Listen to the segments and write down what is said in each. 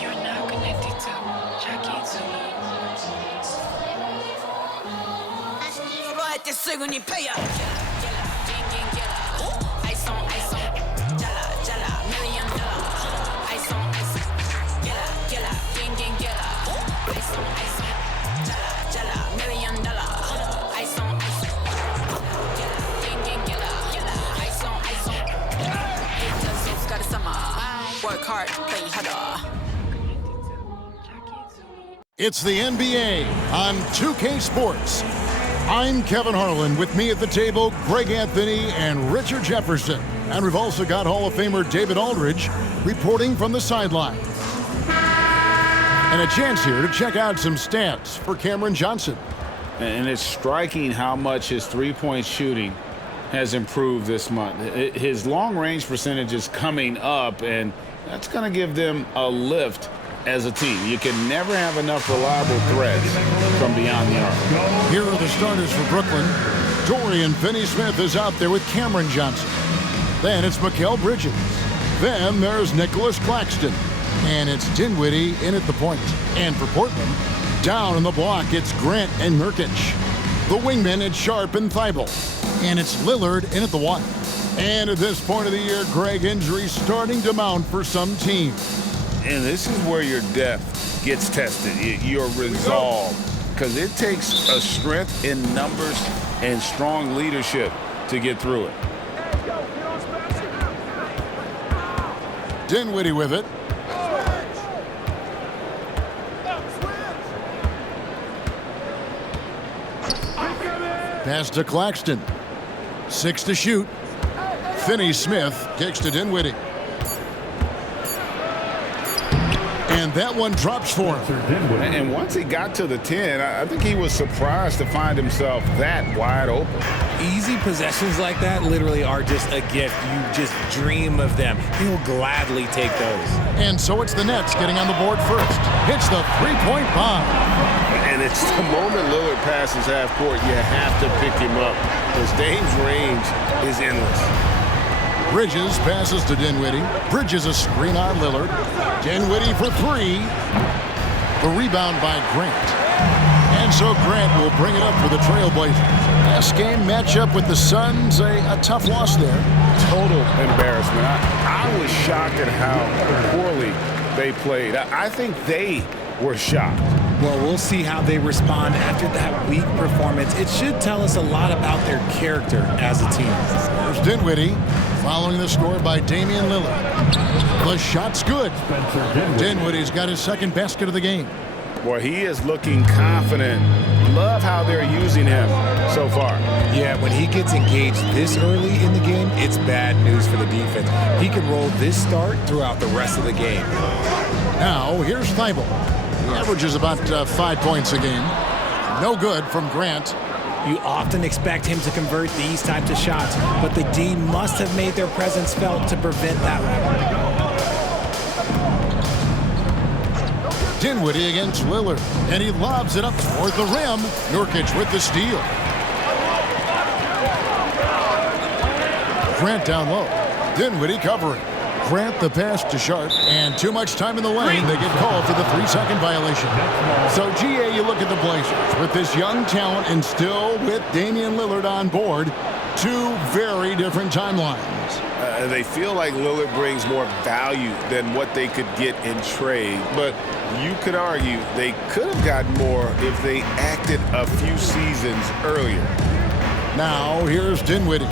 You're now connected to Jackie Zulu. Work hard, play harder. It's the NBA on 2K Sports. I'm Kevin Harlan. With me at the table, Greg Anthony and Richard Jefferson. And we've also got Hall of Famer David Aldridge reporting from the sidelines. And a chance here to check out some stats for Cameron Johnson. And it's striking how much his three-point shooting has improved this month. His long-range percentage is coming up, and that's going to give them a lift as a team. You can never have enough reliable threats from beyond the arc. Here are the starters for Brooklyn. Dorian Finney-Smith is out there with Cameron Johnson. Then it's Mikal Bridges. Then there's Nicholas Claxton. And it's Dinwiddie in at the point. And for Portland, down on the block, it's Grant and Nurkic. The wingmen, it's Sharp and Thibault. And it's Lillard in at the one. And at this point of the year, Greg, injuries starting to mount for some teams. And this is where your depth gets tested, your resolve. Because it takes a strength in numbers and strong leadership to get through it. Dinwiddie with it. Pass to Claxton. 6 to shoot. Finney-Smith kicks to Dinwiddie. And that one drops for him. And once he got to the 10, I think he was surprised to find himself that wide open. Easy possessions like that literally are just a gift. You just dream of them. He'll gladly take those. And so it's the Nets getting on the board first. Hits the three-point bomb. And it's the moment Lillard passes half court, you have to pick him up. Because Dame's range is endless. Bridges passes to Dinwiddie. Bridges a screen on Lillard. Dinwiddie for three. The rebound by Grant. And so Grant will bring it up for the Trailblazers. Last game matchup with the Suns, a tough loss there. Total embarrassment. I was shocked at how poorly they played. I think they were shocked. Well, we'll see how they respond after that weak performance. It should tell us a lot about their character as a team. There's Dinwiddie following the score by Damian Lillard. The shot's good. Dinwiddie's got his second basket of the game. Boy, he is looking confident. Love how they're using him so far. Yeah, when he gets engaged this early in the game, it's bad news for the defense. He can roll this start throughout the rest of the game. Now, here's Thibault. He averages about 5 points a game. No good from Grant. You often expect him to convert these types of shots, but the D must have made their presence felt to prevent that one. Dinwiddie against Lillard, and he lobs it up toward the rim. Nurkic with the steal. Grant down low. Dinwiddie covering. Grant the pass to Sharp, and too much time in the lane. They get called for the 3-second violation. So, GA, you look at the Blazers with this young talent and still with Damian Lillard on board. Two very different timelines. They feel like Lillard brings more value than what they could get in trade, but you could argue they could have gotten more if they acted a few seasons earlier. Now, here's Dinwiddie.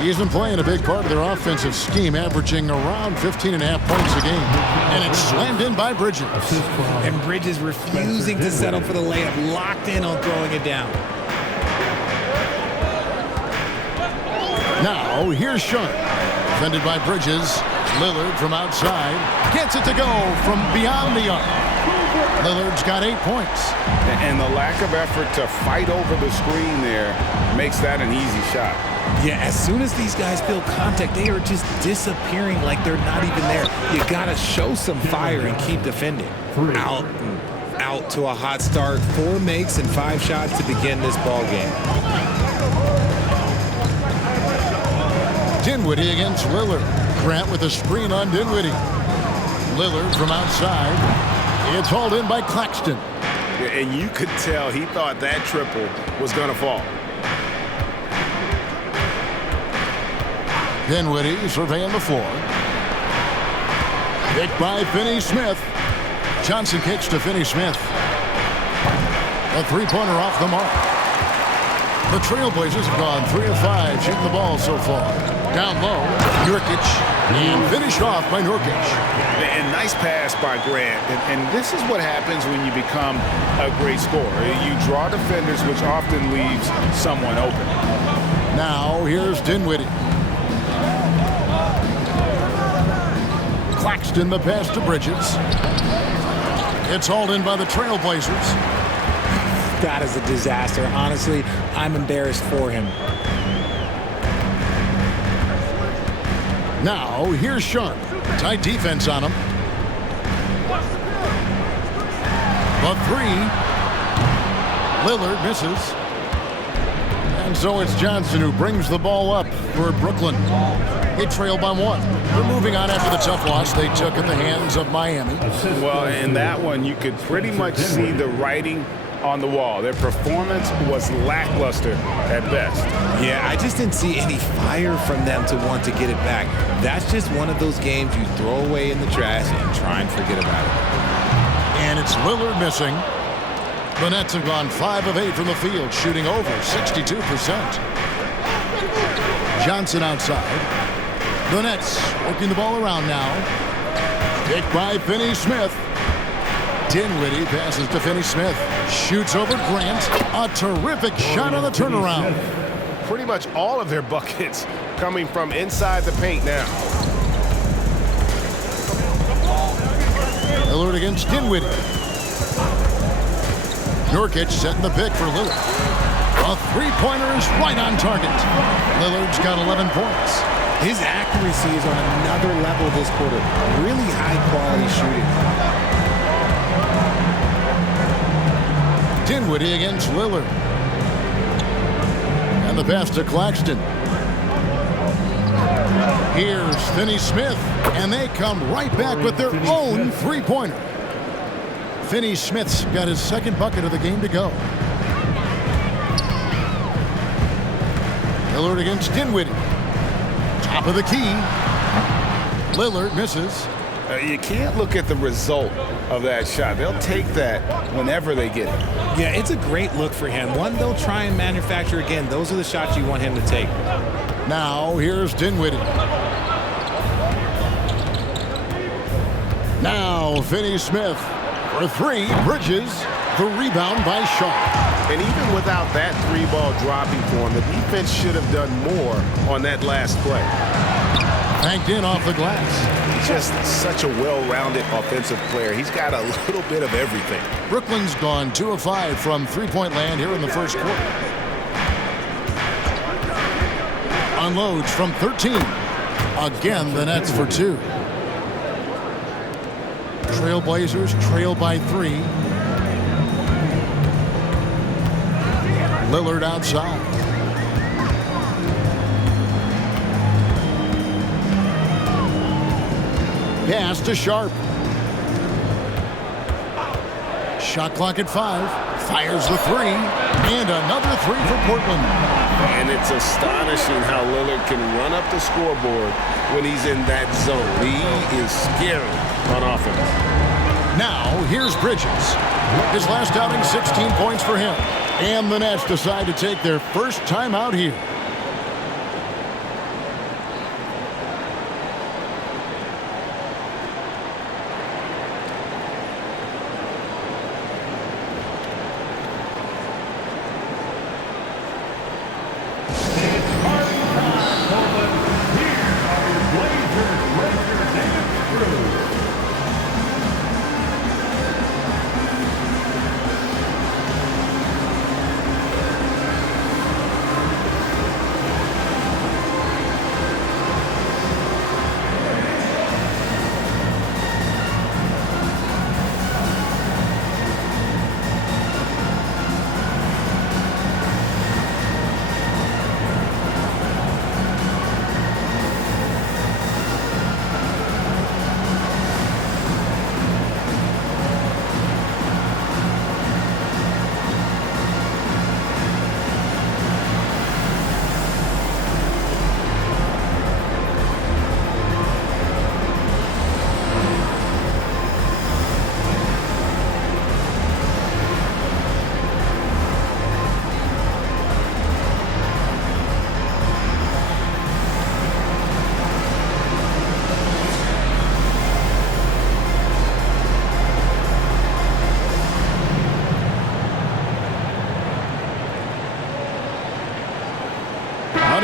He's been playing a big part of their offensive scheme, averaging around 15.5 points a game. And it's slammed in by Bridges. And Bridges refusing to settle for the layup, locked in on throwing it down. Now, here's Sharp. Defended by Bridges. Lillard from outside. Gets it to go from beyond the arc. Lillard's got 8 points. And the lack of effort to fight over the screen there makes that an easy shot. Yeah, as soon as these guys feel contact, they are just disappearing like they're not even there. You got to show some fire and keep defending. Out to a hot start. 4 makes and 5 shots to begin this ball game. Dinwiddie against Lillard. Grant with a screen on Dinwiddie. Lillard from outside. It's hauled in by Claxton. And you could tell he thought that triple was going to fall. Dinwiddie surveying the floor. Picked by Finney-Smith. Johnson kicks to Finney-Smith. A three-pointer off the mark. The Trailblazers have gone 3 of 5 shooting the ball so far. Down low, Nurkic, and finished off by Nurkic. And nice pass by Grant. And this is what happens when you become a great scorer. You draw defenders, which often leaves someone open. Now here's Dinwiddie. Claxton the pass to Bridges. It's hauled in by the Trailblazers. That is a disaster. Honestly, I'm embarrassed for him. Now, here's Sharp. Tight defense on him. The three. Lillard misses. And so it's Johnson who brings the ball up for Brooklyn. They trail by 1. They're moving on after the tough loss they took at the hands of Miami. Well, in that one, you could pretty much see the writing on the wall. Their performance was lackluster at best. Yeah, I just didn't see any fire from them to want to get it back. That's just one of those games you throw away in the trash and try and forget about it. And it's Lillard missing. The Nets have gone 5 of 8 from the field, shooting over 62%. Johnson outside. The Nets working the ball around now. Picked by Finney-Smith. Dinwiddie passes to Finney-Smith. Shoots over Grant. A terrific shot on the turnaround. Pretty much all of their buckets coming from inside the paint now. Lillard against Dinwiddie. Nurkic setting the pick for Lillard. A three-pointer is right on target. Lillard's got 11 points. His accuracy is on another level this quarter. Really high-quality shooting. Dinwiddie against Lillard. And the pass to Claxton. Here's Finney-Smith, and they come right back with their own three-pointer. Finney-Smith's got his second bucket of the game to go. Lillard against Dinwiddie. Top of the key. Lillard misses. You can't look at the result of that shot. They'll take that whenever they get it. Yeah, it's a great look for him. One they'll try and manufacture again. Those are the shots you want him to take. Now here's Dinwiddie. Now Finney-Smith for 3. Bridges. The rebound by Sharp. And even without that 3-ball dropping for him, the defense should have done more on that last play. Banked in off the glass. Just such a well-rounded offensive player. He's got a little bit of everything. Brooklyn's gone 2 of 5 from three-point land here in the first quarter. Unloads from 13. Again, the Nets for 2. Trailblazers trail by 3. Lillard outside. Pass to Sharp. Shot clock at 5. Fires the 3. And another 3 for Portland. And it's astonishing how Lillard can run up the scoreboard when he's in that zone. He is scary on offense. Now, here's Bridges. His last outing, 16 points for him. And the Nets decide to take their first time out here.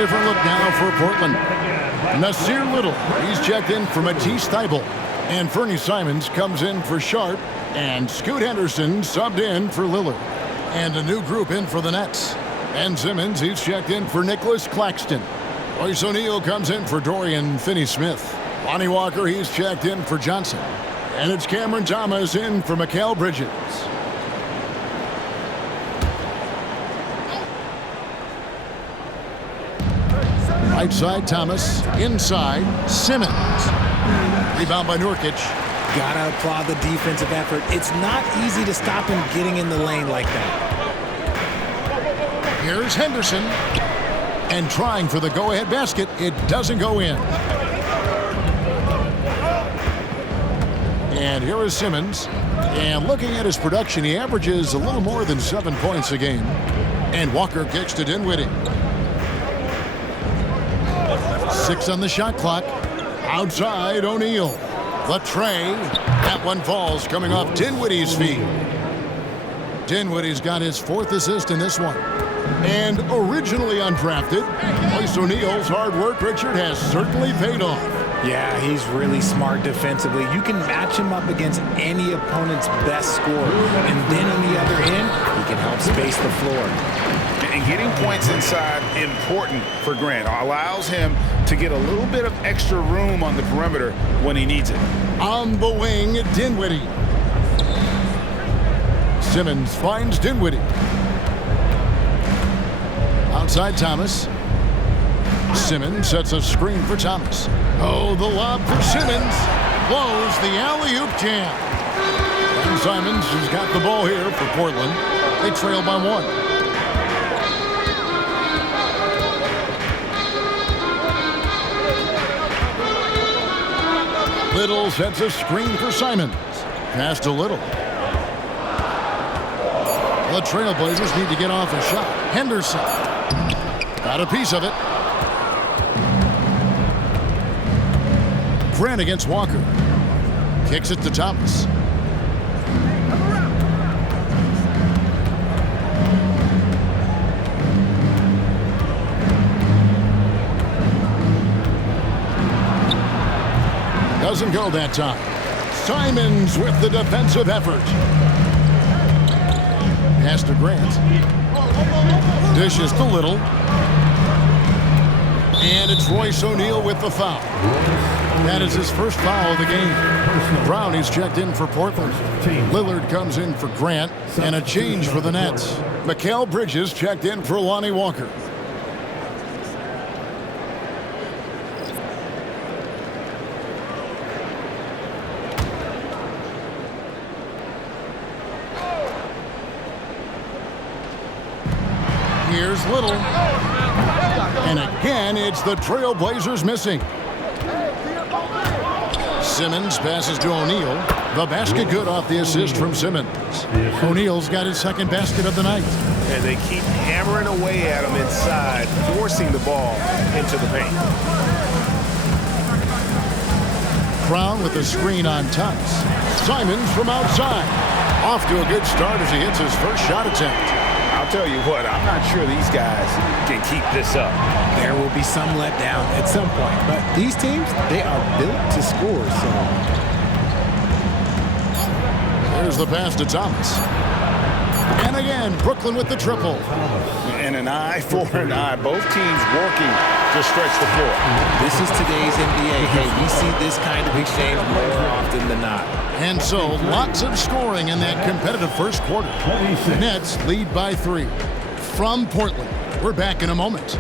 different look now for Portland. Nasir Little, he's checked in for Matisse Thybulle. And Fernie Simons comes in for Sharp. And Scoot Henderson subbed in for Lillard. And a new group in for the Nets. Ben Simmons, he's checked in for Nicholas Claxton. Royce O'Neal comes in for Dorian Finney-Smith. Lonnie Walker, he's checked in for Johnson. And it's Cameron Thomas in for Mikal Bridges. Right side, Thomas. Inside, Simmons. Rebound by Nurkic. Gotta applaud the defensive effort. It's not easy to stop him getting in the lane like that. Here's Henderson. And trying for the go-ahead basket. It doesn't go in. And here is Simmons. And looking at his production, he averages a little more than 7 points a game. And Walker kicks to Dinwiddie. 6 on the shot clock. Outside, O'Neal. The tray. That one falls coming off Dinwiddie's feet. Dinwiddie's got his 4th assist in this one. And originally undrafted, Royce O'Neal's hard work, Richard, has certainly paid off. Yeah, he's really smart defensively. You can match him up against any opponent's best scorer. And then on the other end, he can help space the floor. And getting points inside important for Grant. Allows him to get a little bit of extra room on the perimeter when he needs it. On the wing, Dinwiddie. Simmons finds Dinwiddie. Outside Thomas. Simmons sets a screen for Thomas. Oh, the lob for Simmons. Blows the alley-oop jam. And Simons has got the ball here for Portland. They trail by 1. Little sets a screen for Simons. Pass to Little. The Trailblazers need to get off a shot. Henderson. Got a piece of it. Grant against Walker. Kicks it to Thomas. Doesn't go that time. Simons with the defensive effort. Pass to Grant. Dishes to Little. And it's Royce O'Neal with the foul. That is his first foul of the game. Brown, he's checked in for Portland. Lillard comes in for Grant. And a change for the Nets. Mikal Bridges checked in for Lonnie Walker. Here's Little. And again, it's the Trailblazers missing. Simmons passes to O'Neal. The basket good off the assist from Simmons. O'Neal's got his 2nd basket of the night. And they keep hammering away at him inside, forcing the ball into the paint. Brown with the screen on Thomas. Simons from outside. Off to a good start as he hits his first shot attempt. I'll tell you what, I'm not sure these guys can keep this up. There will be some letdown at some point, but these teams, they are built to score, so. There's the pass to Thomas. And again, Brooklyn with the triple. And an eye for an eye. Both teams working to stretch the floor. This is today's NBA. Hey, we see this kind of exchange more often than not. And so, lots of scoring in that competitive first quarter. Nets lead by 3. From Portland, we're back in a moment.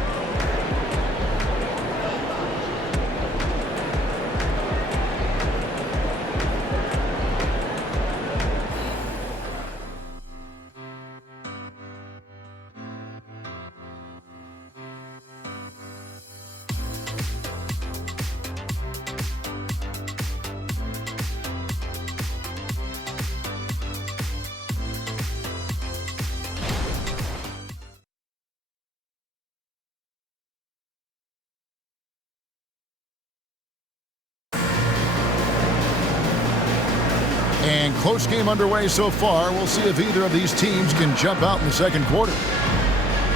And close game underway so far. We'll see if either of these teams can jump out in the second quarter.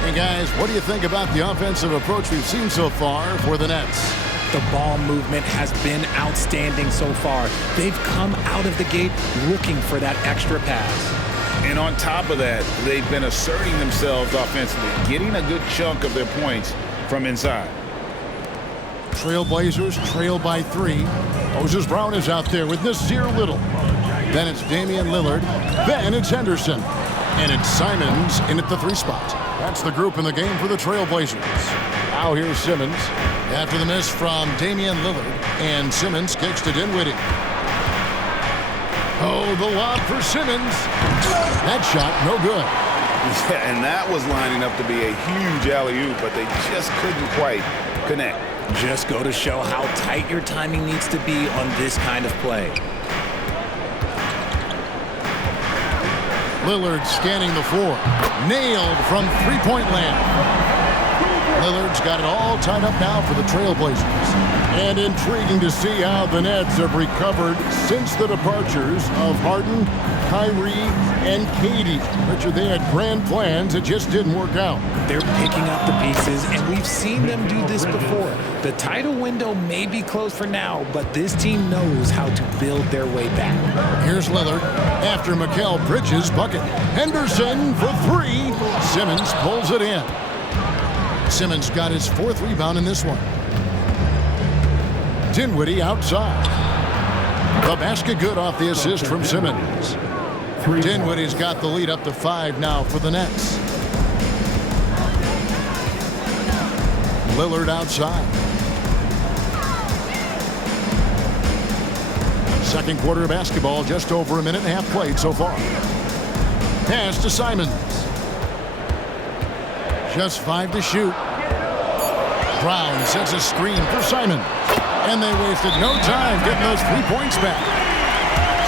Hey, guys, what do you think about the offensive approach we've seen so far for the Nets? The ball movement has been outstanding so far. They've come out of the gate looking for that extra pass. And on top of that, they've been asserting themselves offensively, getting a good chunk of their points from inside. Trailblazers trail by 3. Moses Brown is out there with Nasir Little. Then it's Damian Lillard. Then it's Henderson. And it's Simons in at the 3 spot. That's the group in the game for the Trailblazers. Now here's Simmons. After the miss from Damian Lillard. And Simmons kicks to Dinwiddie. Oh, the lob for Simmons. That shot, no good. Yeah, and that was lining up to be a huge alley-oop, but they just couldn't quite connect. Just go to show how tight your timing needs to be on this kind of play. Lillard scanning the floor. Nailed from three-point land. Lillard's got it all tied up now for the Trailblazers. And intriguing to see how the Nets have recovered since the departures of Harden, Kyrie, and KD. Richard, they had grand plans. It just didn't work out. They're picking up the pieces, and we've seen them do this before. The title window may be closed for now, but this team knows how to build their way back. Here's Lillard after Mikal Bridges' bucket. Henderson for 3. Simmons pulls it in. Simmons got his 4th rebound in this one. Dinwiddie outside. The basket good off the assist from Simmons. Dinwiddie's got the lead up to 5 now for the Nets. Lillard outside. Second quarter of basketball, just over a minute and a half played so far. Pass to Simons. Just 5 to shoot. Brown sets a screen for Simons. And they wasted no time getting those 3 points back.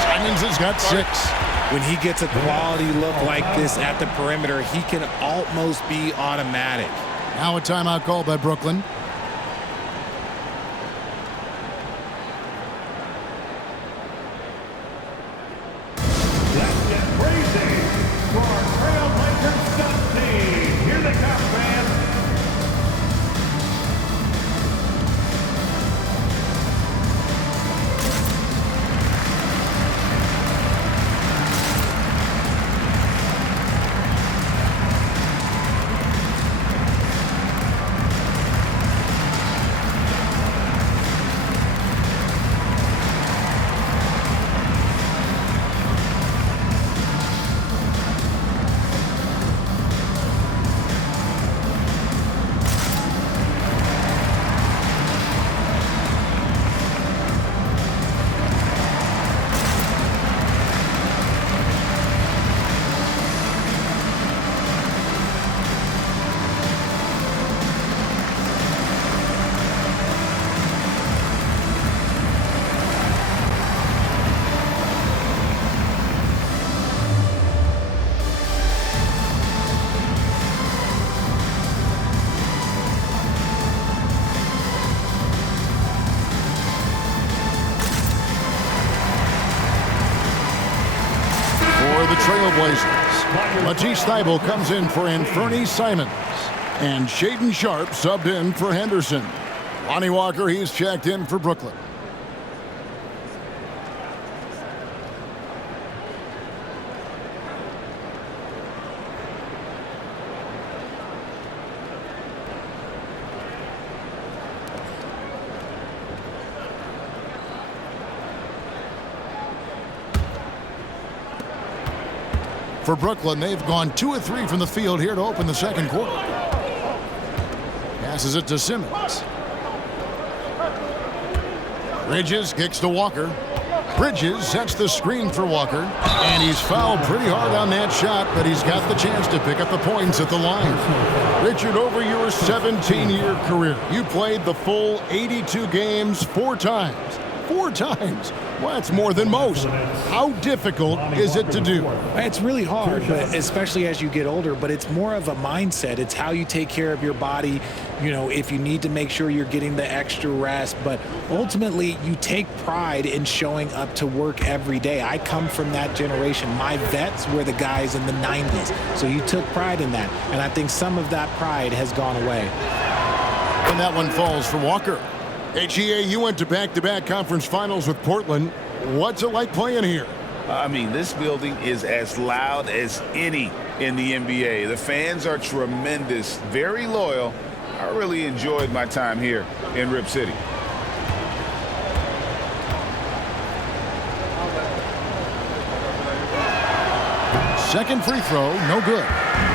Simons has got 6. When he gets a quality look like this at the perimeter, he can almost be automatic. Now a timeout called by Brooklyn. Let's get crazy for our Trailblazers Stunt Team. Here they come, fans. Trailblazers. Matisse Thybulle comes in for Anthony Simons. And Shaedon Sharpe subbed in for Henderson. Lonnie Walker, he's checked in for Brooklyn. For Brooklyn, they've gone 2 of 3 from the field here to open the second quarter. Passes it to Simmons. Bridges kicks to Walker. Bridges sets the screen for Walker. And he's fouled pretty hard on that shot, but he's got the chance to pick up the points at the line. Richard, over your 17-year career, you played the full 82 games 4 times. 4 times. Well, that's more than most. How difficult is it to do? It's really hard, but especially as you get older, but it's more of a mindset. It's how you take care of your body, you know, if you need to make sure you're getting the extra rest. But ultimately, you take pride in showing up to work every day. I come from that generation. My vets were the guys in the 90s. So you took pride in that. And I think some of that pride has gone away. And that one falls for Walker. HEA, you went to back-to-back conference finals with Portland. What's it like playing here? I mean, this building is as loud as any in the NBA. The fans are tremendous, very loyal. I really enjoyed my time here in Rip City. Second free throw, no good.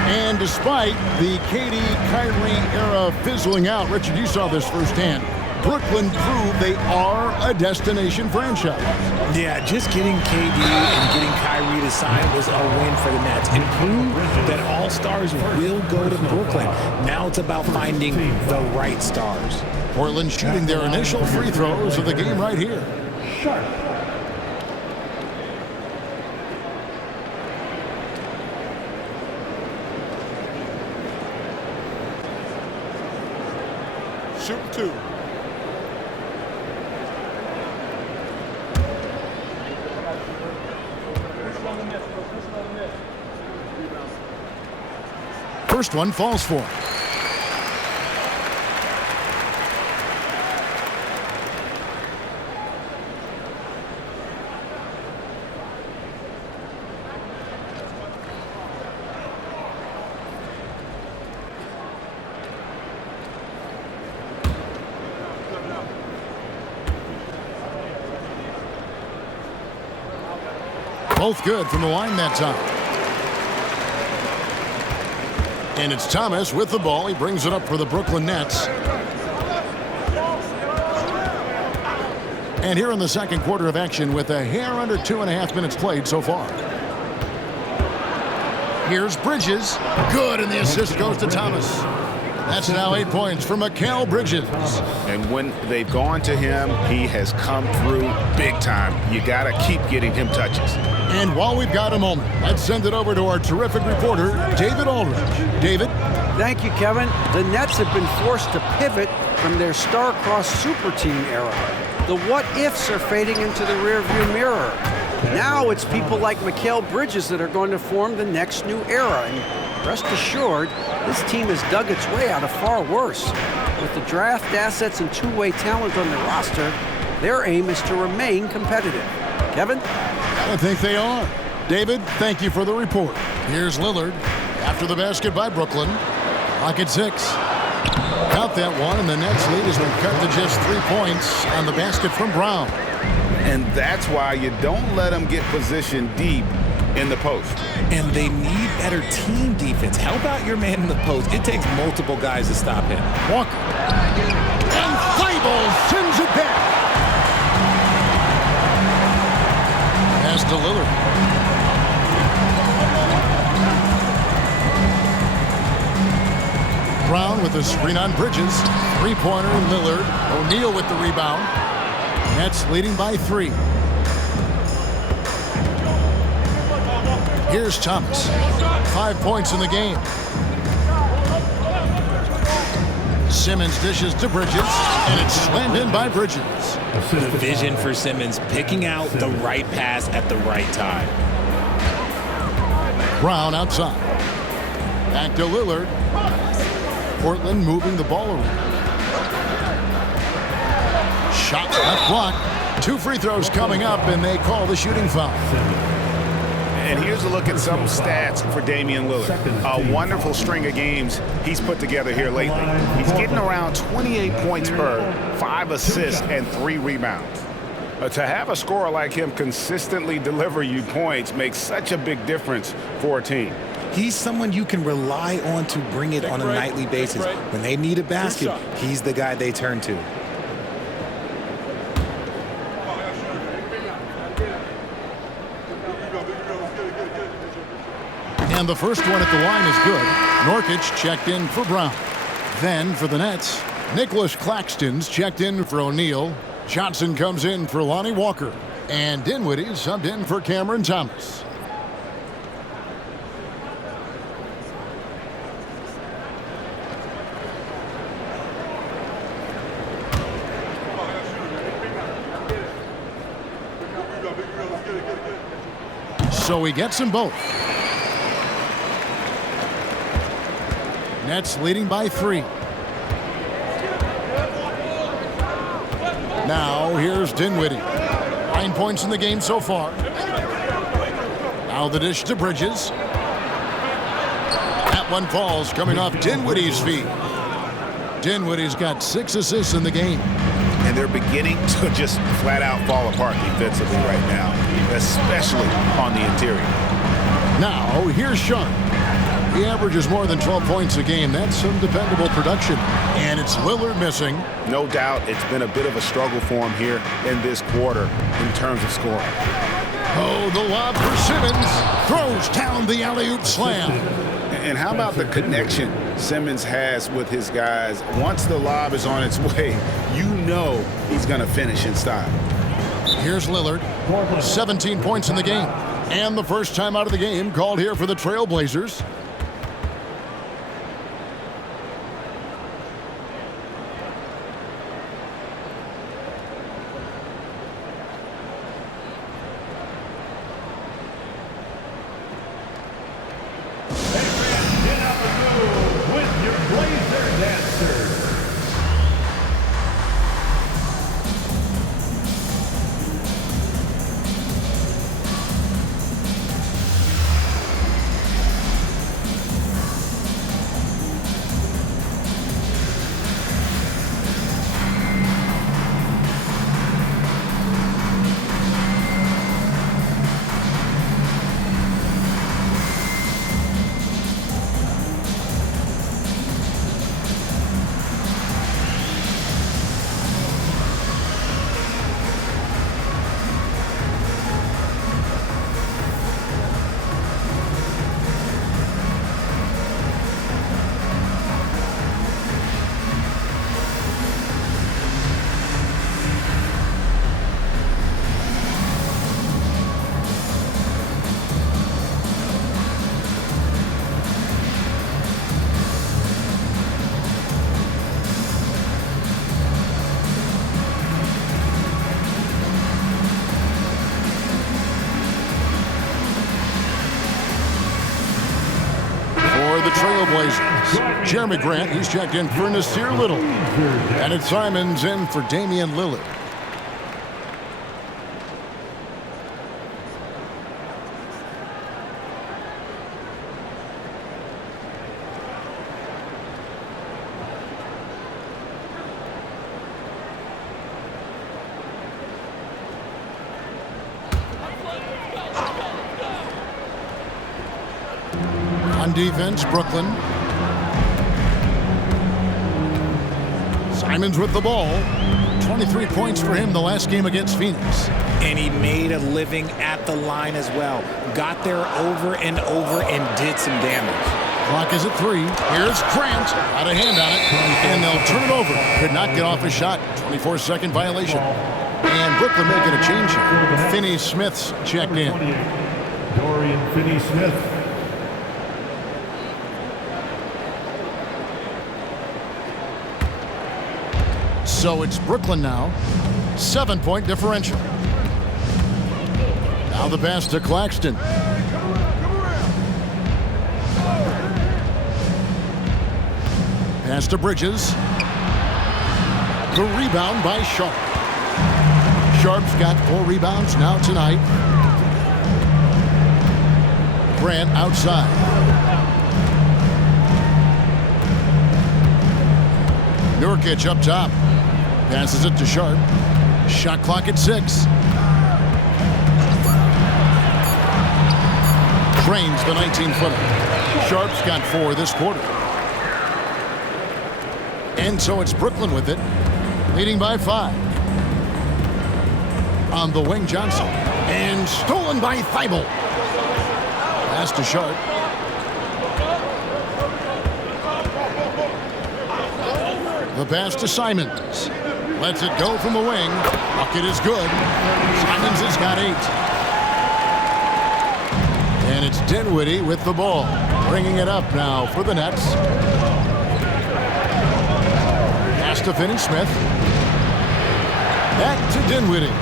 And despite the KD-Kyrie era fizzling out, Richard, you saw this firsthand. Brooklyn proved they are a destination franchise. Yeah, just getting KD and getting Kyrie to sign was a win for the Nets. It proved that all stars will go to Brooklyn. Now it's about finding the right stars. Portland shooting their initial free throws of the game right here. Shoot 2. First one falls for him. Both good from the line that time. And it's Thomas with the ball. He brings it up for the Brooklyn Nets. And here in the second quarter of action with a hair under 2.5 minutes played so far. Here's Bridges. Good, and the assist goes to Thomas. That's now 8 points for Mikal Bridges. And when they've gone to him, he has come through big time. You got to keep getting him touches. And while we've got a moment, let's send it over to our terrific reporter, David Aldridge. David? Thank you, Kevin. The Nets have been forced to pivot from their star-crossed super team era. The what-ifs are fading into the rearview mirror. Now it's people like Mikal Bridges that are going to form the next new era. And rest assured, this team has dug its way out of far worse. With the draft assets and two-way talent on their roster, their aim is to remain competitive. Kevin? I think they are. David, thank you for the report. Here's Lillard after the basket by Brooklyn. Clock at 6. Count that one, and the Nets lead has been cut to just 3 points on the basket from Brown. And that's why you don't let them get positioned deep in the post. And they need better team defense. Help out your man in the post. It takes multiple guys to stop him. Walker. And Thibault sends it back. Pass to Lillard. Brown with the screen on Bridges. Three-pointer, Lillard. O'Neal with the rebound. Nets leading by 3. Here's Thomas. 5 points in the game. Simmons dishes to Bridges, and it's slammed in by Bridges. The vision for Simmons, picking out the right pass at the right time. Brown outside. Back to Lillard. Portland moving the ball around. Shot left block. 2 free throws coming up, and they call the shooting foul. And here's a look at some stats for Damian Lillard. A wonderful string of games he's put together here lately. He's getting around 28 points per, 5 assists, and 3 rebounds. To have a scorer like him consistently deliver you points makes such a big difference for a team. He's someone you can rely on to bring it on a nightly basis. When they need a basket, he's the guy they turn to. And the first one at the line is good. Nurkic checked in for Brown. Then for the Nets, Nicholas Claxton's checked in for O'Neal. Johnson comes in for Lonnie Walker. And Dinwiddie subbed in for Cameron Thomas. So he gets them both. Nets leading by 3. Now here's Dinwiddie. 9 points in the game so far. Now the dish to Bridges. That one falls, coming off Dinwiddie's feet. Dinwiddie's got 6 assists in the game. And they're beginning to just flat out fall apart defensively right now, especially on the interior. Now here's Sharp. He averages more than 12 points a game. That's some dependable production. And it's Lillard missing. No doubt it's been a bit of a struggle for him here in this quarter in terms of scoring. Oh, the lob for Simmons. Throws down the alley-oop slam. And how about the connection Simmons has with his guys? Once the lob is on its way, you know he's going to finish in style. Here's Lillard. 17 points in the game. And the first time out of the game called here for the Trailblazers. Trailblazers. Jeremy Grant, he's checked in for Nasir Little. And it's Simons in for Damian Lillard. On defense, Brooklyn. Simons with the ball. 23 points for him the last game against Phoenix. And he made a living at the line as well. Got there over and over and did some damage. Clock is at 3. Here's Grant. Got a hand on it. And they'll turn it over. Could not get off a shot. 24-second violation. And Brooklyn making a change here. Finney-Smith's checked in. Dorian Finney-Smith. So it's Brooklyn now. 7-point differential. Now the pass to Claxton. Pass to Bridges. The rebound by Sharp. Sharp's got 4 rebounds now tonight. Grant outside. Nurkic up top. Passes it to Sharp. Shot clock at 6. Drains the 19-footer. Sharp's got 4 this quarter. And so it's Brooklyn with it, leading by 5. On the wing, Johnson. And stolen by Thibault. Pass to Sharp. The pass to Simons. Lets it go from the wing. Bucket is good. Simons has got 8. And it's Dinwiddie with the ball. Bringing it up now for the Nets. Pass to Finney-Smith. Back to Dinwiddie.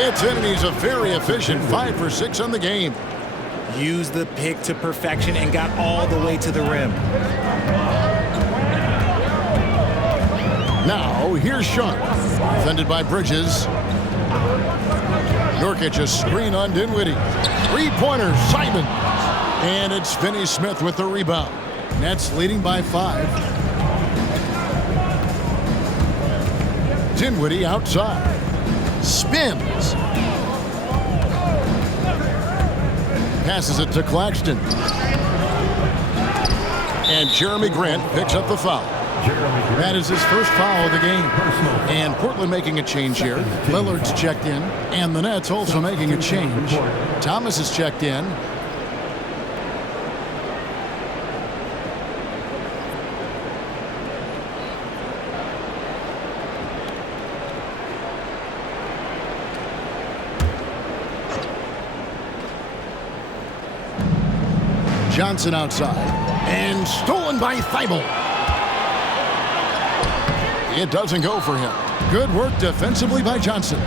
It's in, and he's a very efficient 5 for 6 on the game. Used the pick to perfection and got all the way to the rim. Now, here's Sharp. Defended by Bridges. Nurkic a screen on Dinwiddie. Three-pointer, Simon. And it's Finney-Smith with the rebound. Nets leading by 5. Dinwiddie outside. Spins. Passes it to Claxton. And Jeremy Grant picks up the foul. That is his first foul of the game. And Portland making a change here. Lillard's checked in. And the Nets also making a change. Thomas is checked in. Johnson outside. And stolen by Thibault. It doesn't go for him. Good work defensively by Johnson.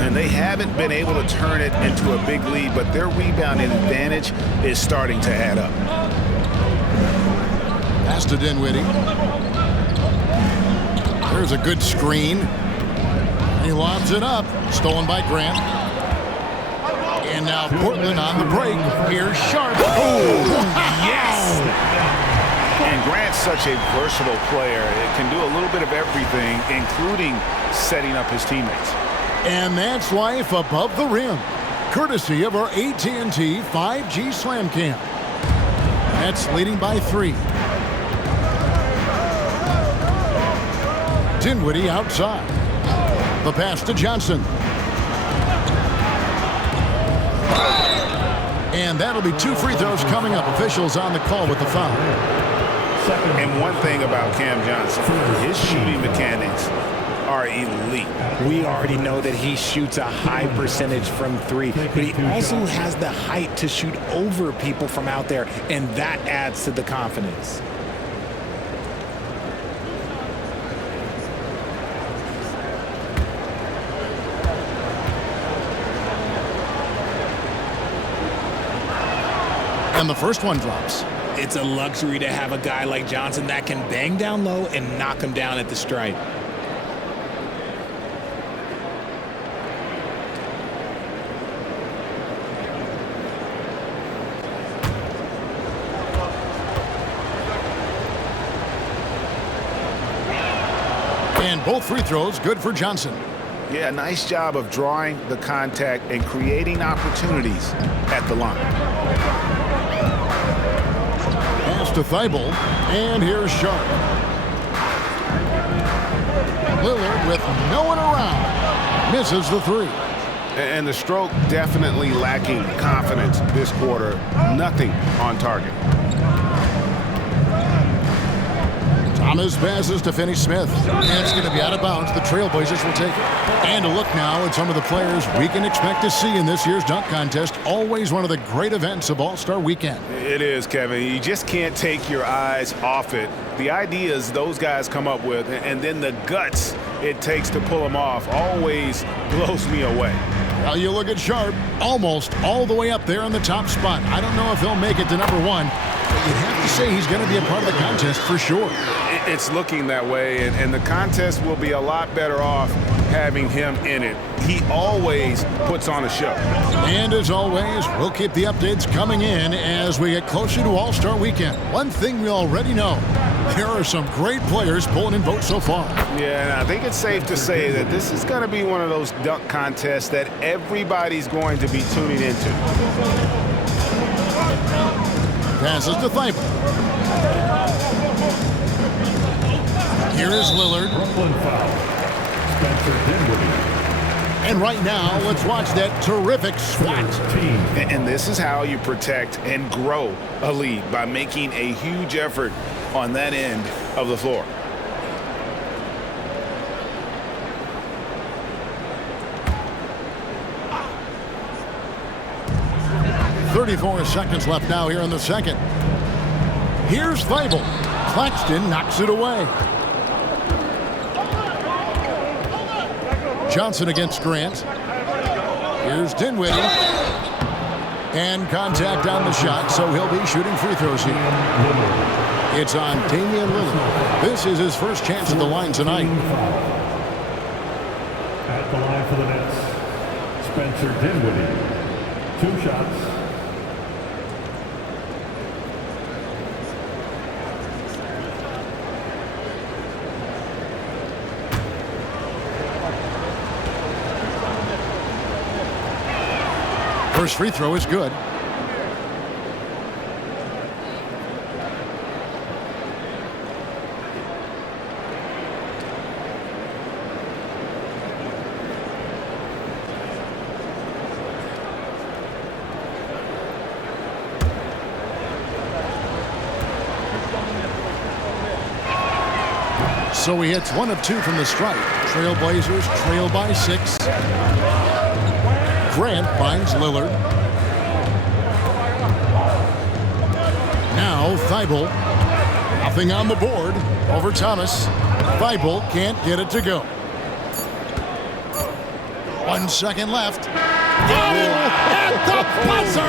And they haven't been able to turn it into a big lead, but their rebounding advantage is starting to add up. Pass to Dinwiddie. There's a good screen. He lobs it up. Stolen by Grant. And now Portland on the break. Here's Sharp. Oh, yes! And Grant's such a versatile player. It can do a little bit of everything, including setting up his teammates. And that's life above the rim, courtesy of our AT&T 5G Slam Cam. Nets leading by 3. Dinwiddie outside. The pass to Johnson. And that'll be 2 free throws coming up. Officials on the call with the foul. And one thing about Cam Johnson, his shooting mechanics are elite. We already know that he shoots a high percentage from 3, but he also has the height to shoot over people from out there, and that adds to the confidence. And the first one drops. It's a luxury to have a guy like Johnson that can bang down low and knock him down at the stripe. And both free throws good for Johnson. Yeah, nice job of drawing the contact and creating opportunities at the line. Pass to Thibault, and here's Sharp. Lillard with no one around. Misses the 3. And the stroke definitely lacking confidence this quarter. Nothing on target. Thomas passes to Finney-Smith. And it's going to be out of bounds. The Trailblazers will take it. And a look now at some of the players we can expect to see in this year's dunk contest. Always one of the great events of All-Star Weekend. It is, Kevin. You just can't take your eyes off it. The ideas those guys come up with, and then the guts it takes to pull them off, always blows me away. Well, you look at Sharp, almost all the way up there in the top spot. I don't know if he'll make it to number 1. You'd have to say he's going to be a part of the contest for sure. It's looking that way, and the contest will be a lot better off having him in it. He always puts on a show. And as always, we'll keep the updates coming in as we get closer to All-Star Weekend. One thing we already know, there are some great players pulling in votes so far. Yeah, and I think it's safe to say that this is going to be one of those dunk contests that everybody's going to be tuning into. Passes to Thibault. Here is Lillard. Brooklyn foul. Spencer Dinwiddie. And right now, let's watch that terrific swat. And this is how you protect and grow a lead, by making a huge effort on that end of the floor. 34 seconds left now here in the second. Here's Thibault. Claxton knocks it away. Johnson against Grant. Here's Dinwiddie. And contact on the shot, so he'll be shooting free throws here. It's on Damian Lillard. This is his first chance at the line tonight. At the line for the Nets, Spencer Dinwiddie. 2 shots. First free throw is good. So he hits 1 of 2 from the stripe. Trailblazers trail by 6. Grant finds Lillard. Now Thibault. Nothing on the board over Thomas. Thibault can't get it to go. 1 second left. At the buzzer!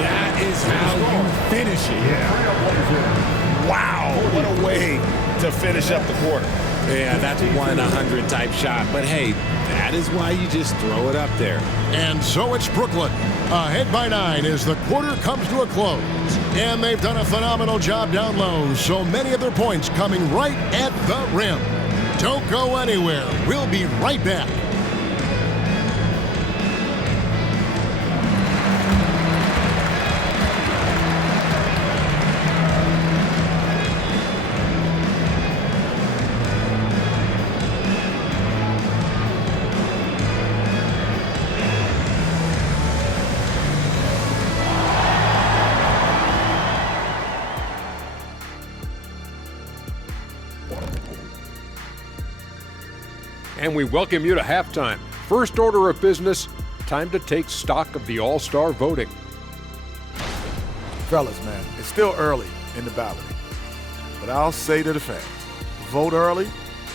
That is how you finish it. Wow, what a way to finish up the quarter. Yeah, that's 1 in 100 type shot. But hey, that is why you just throw it up there. And so it's Brooklyn, ahead by 9 as the quarter comes to a close. And they've done a phenomenal job down low. So many of their points coming right at the rim. Don't go anywhere. We'll be right back. And we welcome you to halftime. First order of business, time to take stock of the All-Star voting. Fellas, man, it's still early in the balloting. But I'll say to the fans, vote early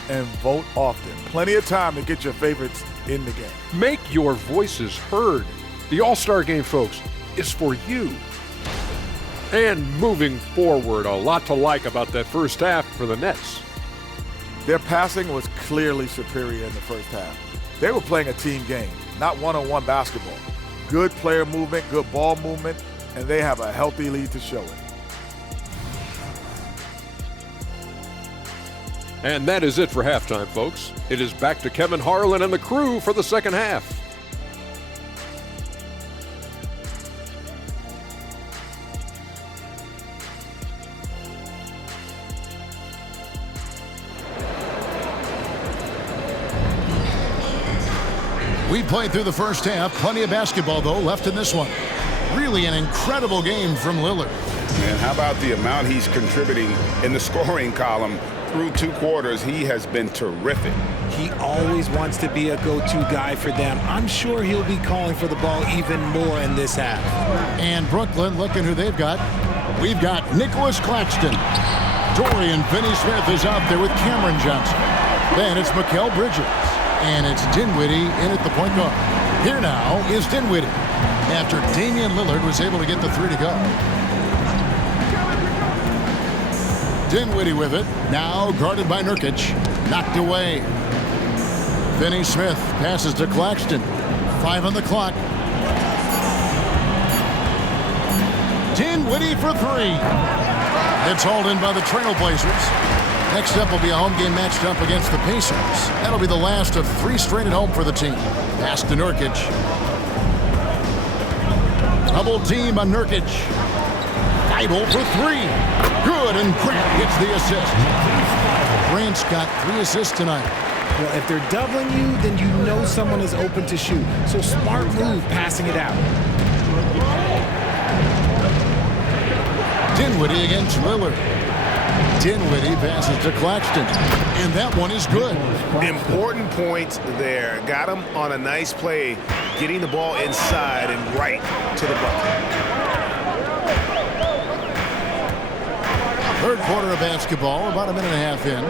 and vote often. Plenty of time to get your favorites in the game. Make your voices heard. The All-Star game, folks, is for you. And moving forward, a lot to like about that first half for the Nets. Their passing was clearly superior in the first half. They were playing a team game, not one-on-one basketball. Good player movement, good ball movement, and they have a healthy lead to show it. And that is it for halftime, folks. It is back to Kevin Harlan and the crew for the second half. We played through the first half. Plenty of basketball, though, left in this one. Really an incredible game from Lillard. And how about the amount he's contributing in the scoring column through 2 quarters? He has been terrific. He always wants to be a go-to guy for them. I'm sure he'll be calling for the ball even more in this half. And Brooklyn, looking who they've got. We've got Nicholas Claxton. Dorian Finney-Smith is out there with Cameron Johnson. Then it's Mikal Bridges. And it's Dinwiddie in at the point guard. Here now is Dinwiddie after Damian Lillard was able to get the 3 to go. Dinwiddie with it, now guarded by Nurkic. Knocked away. Finney-Smith passes to Claxton. 5 on the clock. Dinwiddie for 3. It's hauled in by the Trailblazers. Next up will be a home game matched up against the Pacers. That'll be the last of 3 straight at home for the team. Pass to Nurkic. Double team on Nurkic. Thibault for 3. Good, and Grant gets the assist. Grant's got 3 assists tonight. Well, if they're doubling you, then you know someone is open to shoot. So smart move passing it out. Dinwiddie against Lillard. Dinwiddie passes to Claxton, and that one is good. Important points there. Got him on a nice play, getting the ball inside and right to the bucket. Third quarter of basketball, about a minute and a half in.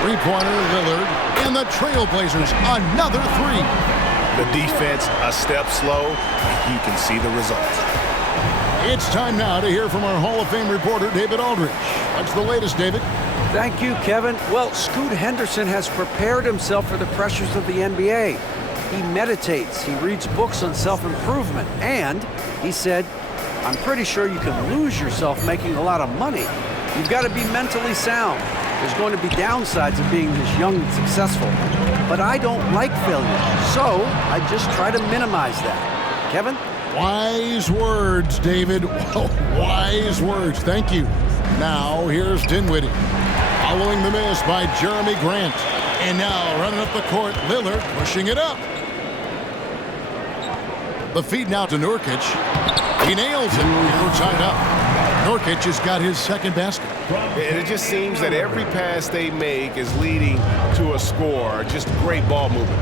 Three-pointer, Lillard, and the Trailblazers, another three. The defense a step slow, and you can see the results. It's time now to hear from our Hall of Fame reporter, David Aldridge. What's the latest, David? Thank you, Kevin. Well, Scoot Henderson has prepared himself for the pressures of the NBA. He meditates, he reads books on self-improvement, and he said, I'm pretty sure you can lose yourself making a lot of money. You've got to be mentally sound. There's going to be downsides of being this young and successful. But I don't like failure, so I just try to minimize that. Kevin? Wise words, David. Wise words. Thank you. Now, here's Dinwiddie. Following the miss by Jeremy Grant. And now, running up the court, Lillard pushing it up. The feed now to Nurkic. He nails it. We're tied up. Nurkic has got his second basket. And it just seems that every pass they make is leading to a score. Just great ball movement.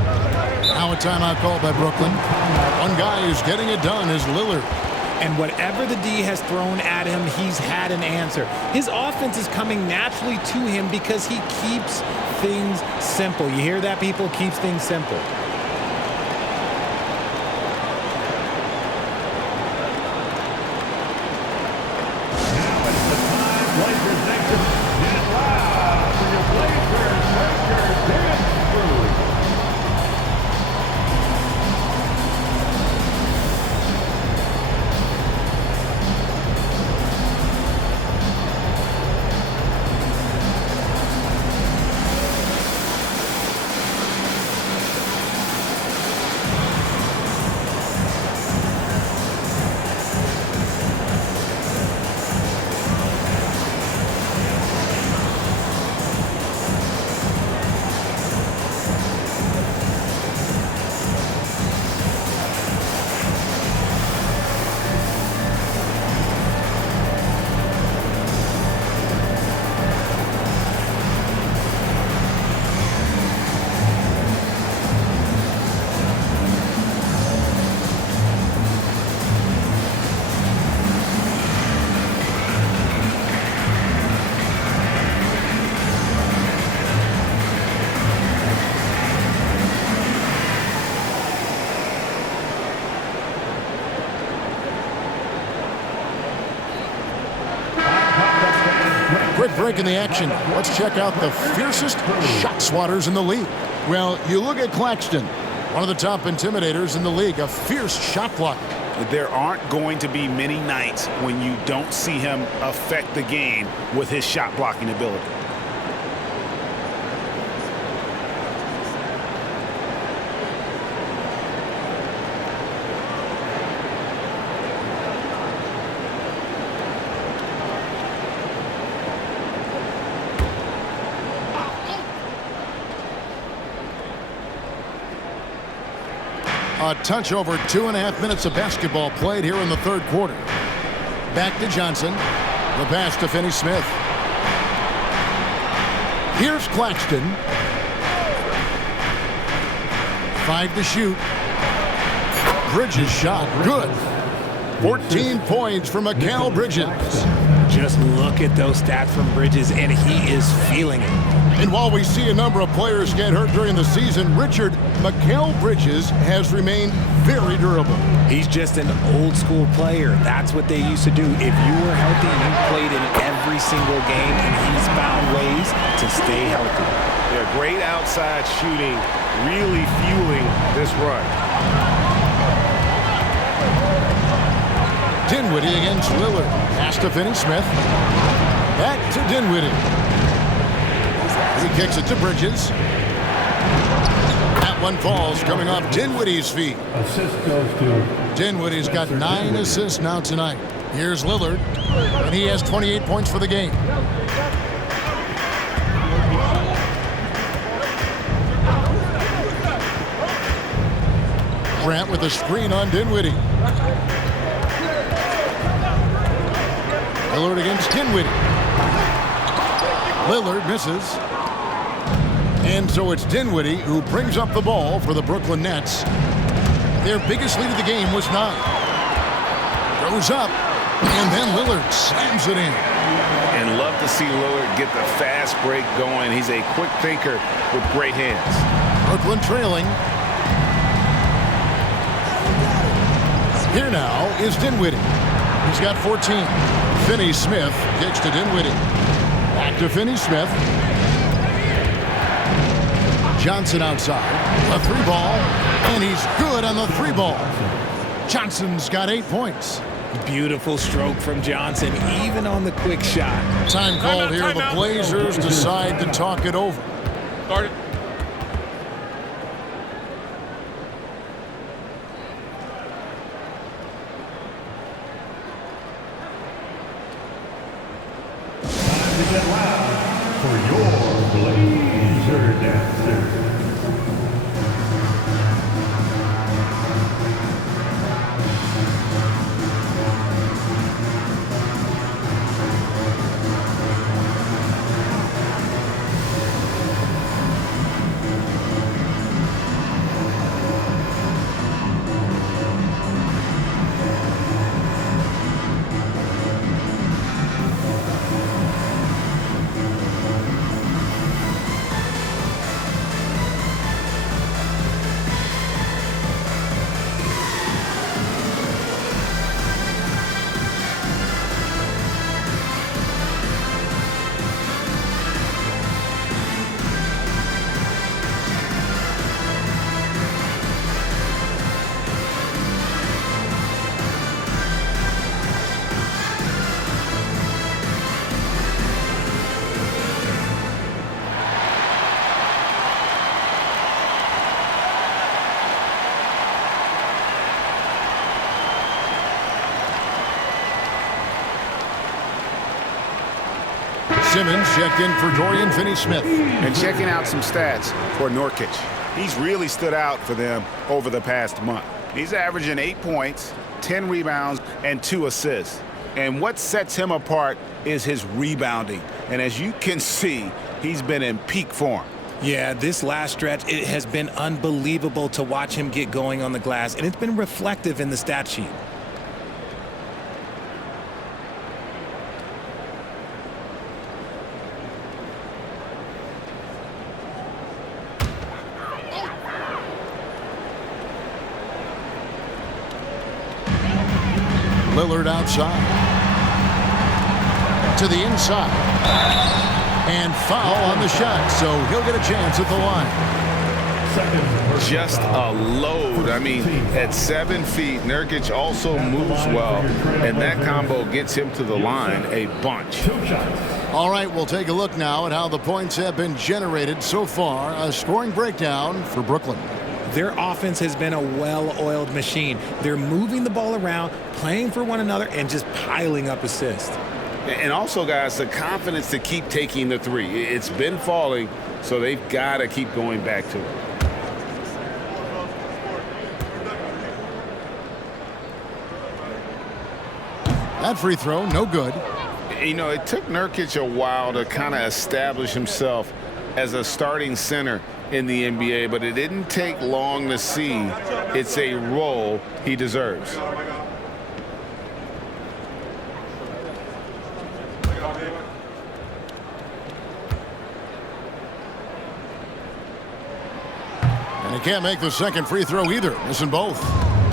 Now a timeout called by Brooklyn. One guy who's getting it done is Lillard. And whatever the D has thrown at him, he's had an answer. His offense is coming naturally to him because he keeps things simple. You hear that, people? Keeps things simple. Quick break in the action. Let's check out the fiercest shot swatters in the league. Well, you look at Claxton, one of the top intimidators in the league, a fierce shot blocker. There aren't going to be many nights when you don't see him affect the game with his shot blocking ability. A touch over 2.5 minutes of basketball played here in the third quarter. Back to Johnson. The pass to Finney-Smith. Here's Claxton. 5 to shoot. Bridges shot. Good. 14 points from Mikal Bridges. Just look at those stats from Bridges, and he is feeling it. And while we see a number of players get hurt during the season, Mikal Bridges has remained very durable. He's just an old school player. That's what they used to do. If you were healthy, you played in every single game, and he's found ways to stay healthy. Yeah, great outside shooting, really fueling this run. Dinwiddie against Lillard. Pass to Finney-Smith. Back to Dinwiddie. He kicks it to Bridges. That one falls, coming off Dinwiddie's feet. Assist goes to Dinwiddie's got 9 assists now tonight. Here's Lillard, and he has 28 points for the game. Grant with a screen on Dinwiddie. Lillard against Dinwiddie. Lillard misses. And so it's Dinwiddie who brings up the ball for the Brooklyn Nets. Their biggest lead of the game was 9. Goes up, and then Lillard slams it in. And love to see Lillard get the fast break going. He's a quick thinker with great hands. Brooklyn trailing. Here now is Dinwiddie. He's got 14. Finney-Smith kicks to Dinwiddie. Back to Finney-Smith. Johnson outside. A 3-ball. And he's good on the 3-ball. Johnson's got 8 points. Beautiful stroke from Johnson, even on the quick shot. Time called here. The Blazers decide to talk it over. Started. Time to get loud for your Blazer dancer. Simmons checked in for Dorian Finney-Smith. And checking out some stats for Nurkic. He's really stood out for them over the past month. He's averaging 8 points, 10 rebounds, and 2 assists. And what sets him apart is his rebounding. And as you can see, he's been in peak form. Yeah, this last stretch, it has been unbelievable to watch him get going on the glass, and it's been reflective in the stat sheet. Lillard outside. To the inside. And foul on the shot, so he'll get a chance at the line. Just a load. I mean, at 7 feet, Nurkic also moves well, and that combo gets him to the line a bunch. All right, we'll take a look now at how the points have been generated so far. A scoring breakdown for Brooklyn. Their offense has been a well-oiled machine. They're moving the ball around, playing for one another, and just piling up assists. And also, guys, the confidence to keep taking the 3. It's been falling, so they've got to keep going back to it. That free throw, no good. You know, it took Nurkic a while to kind of establish himself as a starting center in the NBA, but it didn't take long to see it's a role he deserves. And he can't make the second free throw either, missing both.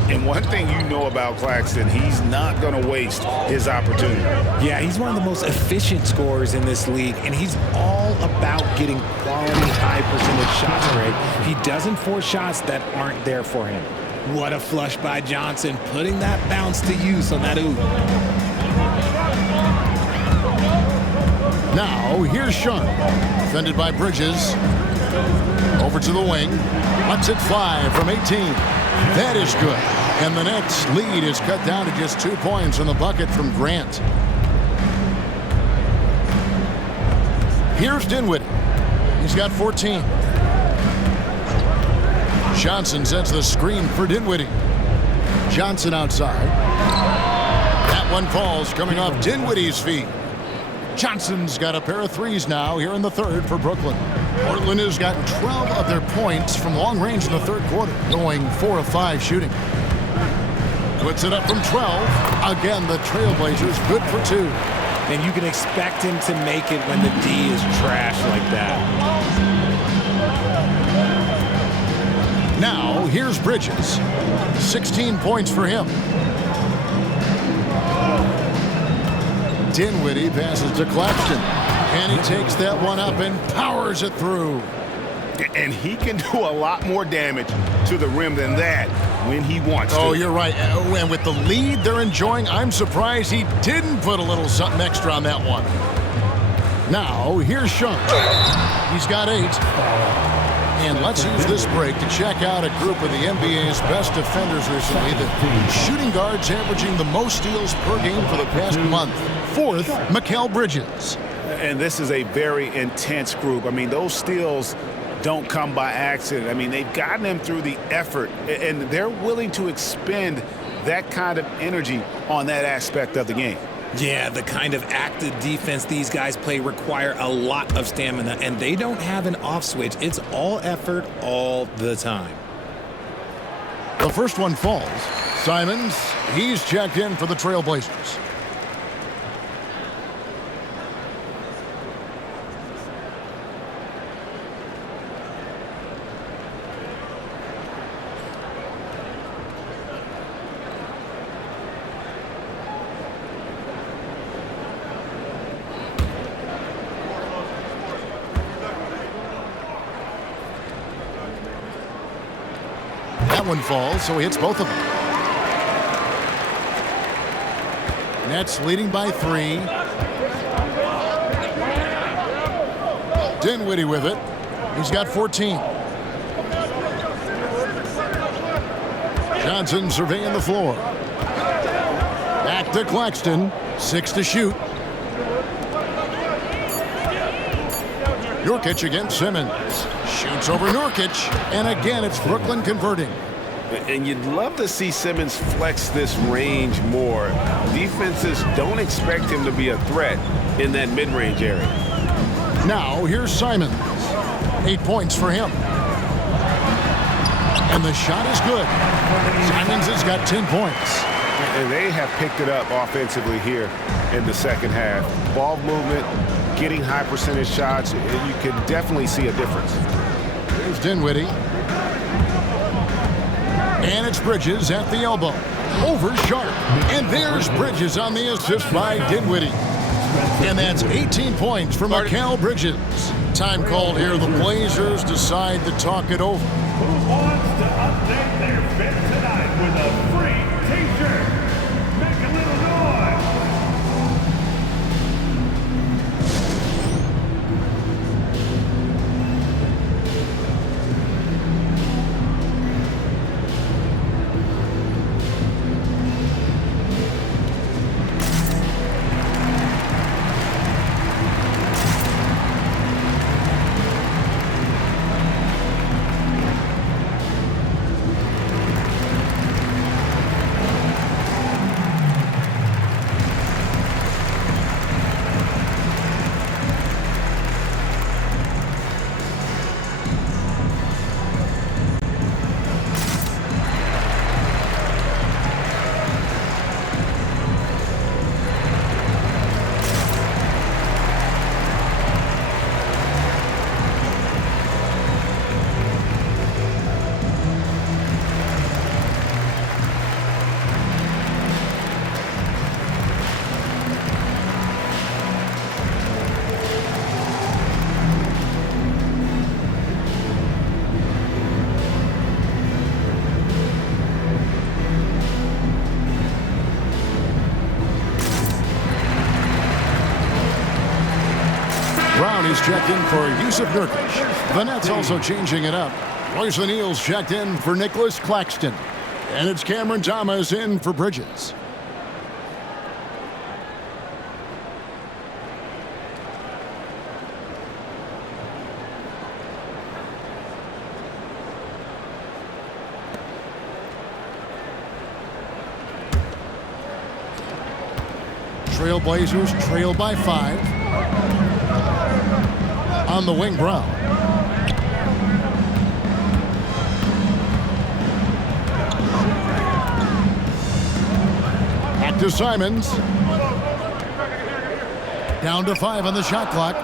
And one thing you know about Claxton, he's not going to waste his opportunity. Yeah, he's one of the most efficient scorers in this league, and he's all about getting quality, high-percentage shots, Greg. He doesn't force shots that aren't there for him. What a flush by Johnson, putting that bounce to use on that oop. Now, here's Sharp, defended by Bridges. Over to the wing, lets it fly from 18. That is good. And the Nets' lead is cut down to just 2 points on the bucket from Grant. Here's Dinwiddie. He's got 14. Johnson sets the screen for Dinwiddie. Johnson outside. That That one falls coming off Dinwiddie's feet. Johnson's got a pair of threes now here in the third for Brooklyn. Portland has gotten 12 of their points from long range in the third quarter, going 4 of 5 shooting. Puts it up from 12. Again, the Trailblazers good for 2. And you can expect him to make it when the D is trash like that. Now, here's Bridges. 16 points for him. Dinwiddie passes to Claxton. And he takes that one up and powers it through. And he can do a lot more damage to the rim than that when he wants to. Oh, you're right. And with the lead they're enjoying, I'm surprised he didn't put a little something extra on that one. Now, here's Shunk. He's got 8. And let's use this break to check out a group of the NBA's best defenders recently. The shooting guards averaging the most steals per game for the past month. 4th, Mikal Bridges. And this is a very intense group. I mean, those steals don't come by accident. I mean, they've gotten them through the effort, and they're willing to expend that kind of energy on that aspect of the game. Yeah, the kind of active defense these guys play require a lot of stamina, and they don't have an off switch. It's all effort all the time. The first one falls. Simons, he's checked in for the Trailblazers. That one falls, so he hits both of them. Nets leading by 3. Dinwiddie with it. He's got 14. Johnson surveying the floor. Back to Claxton. 6 to shoot. Nurkic against Simmons. Shoots over Nurkic. And again, it's Brooklyn converting. And you'd love to see Simmons flex this range more. Defenses don't expect him to be a threat in that mid-range area. Now, here's Simons. 8 points for him. And the shot is good. Simons has got 10 points. And they have picked it up offensively here in the second half. Ball movement, getting high percentage shots, and you can definitely see a difference. Here's Dinwiddie. And it's Bridges at the elbow. Over Sharp. And there's Bridges on the assist by Dinwiddie. And that's 18 points for Mikal Bridges. Time called here. The Blazers decide to talk it over. Who wants to update their fit tonight with a free t-shirt? Make a little noise. Brown is checked in for Yusuf Nurkic. The Nets also changing it up. Royce O'Neal's checked in for Nicholas Claxton. And it's Cameron Thomas in for Bridges. Trailblazers trail by 5. On the wing, Brown. Back to Simons. Down to 5 on the shot clock.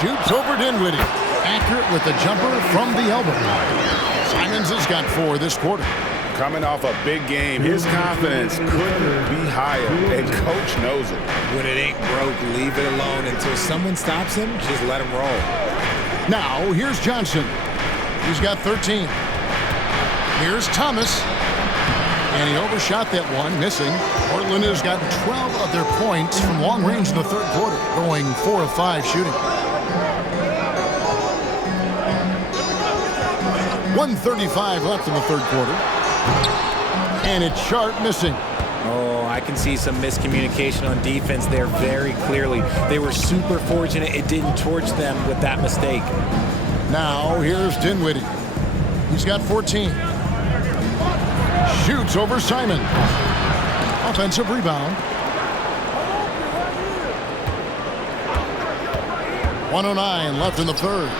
Shoots over Dinwiddie. Accurate with the jumper from the elbow. Simons has got 4 this quarter. Coming off a big game, his confidence couldn't be higher, and coach knows it. When it ain't broke, leave it alone until someone stops him. Just let him roll. Now, here's Johnson. He's got 13. Here's Thomas. And he overshot that one, missing. Portland has gotten 12 of their points from long range in the third quarter, going 4 of 5 shooting. 1:35 left in the third quarter. And it's Sharp missing. Oh, I can see some miscommunication on defense there very clearly. They were super fortunate it didn't torch them with that mistake. Now, here's Dinwiddie. He's got 14. Shoots over Simon. Offensive rebound. 1:09 left in the third.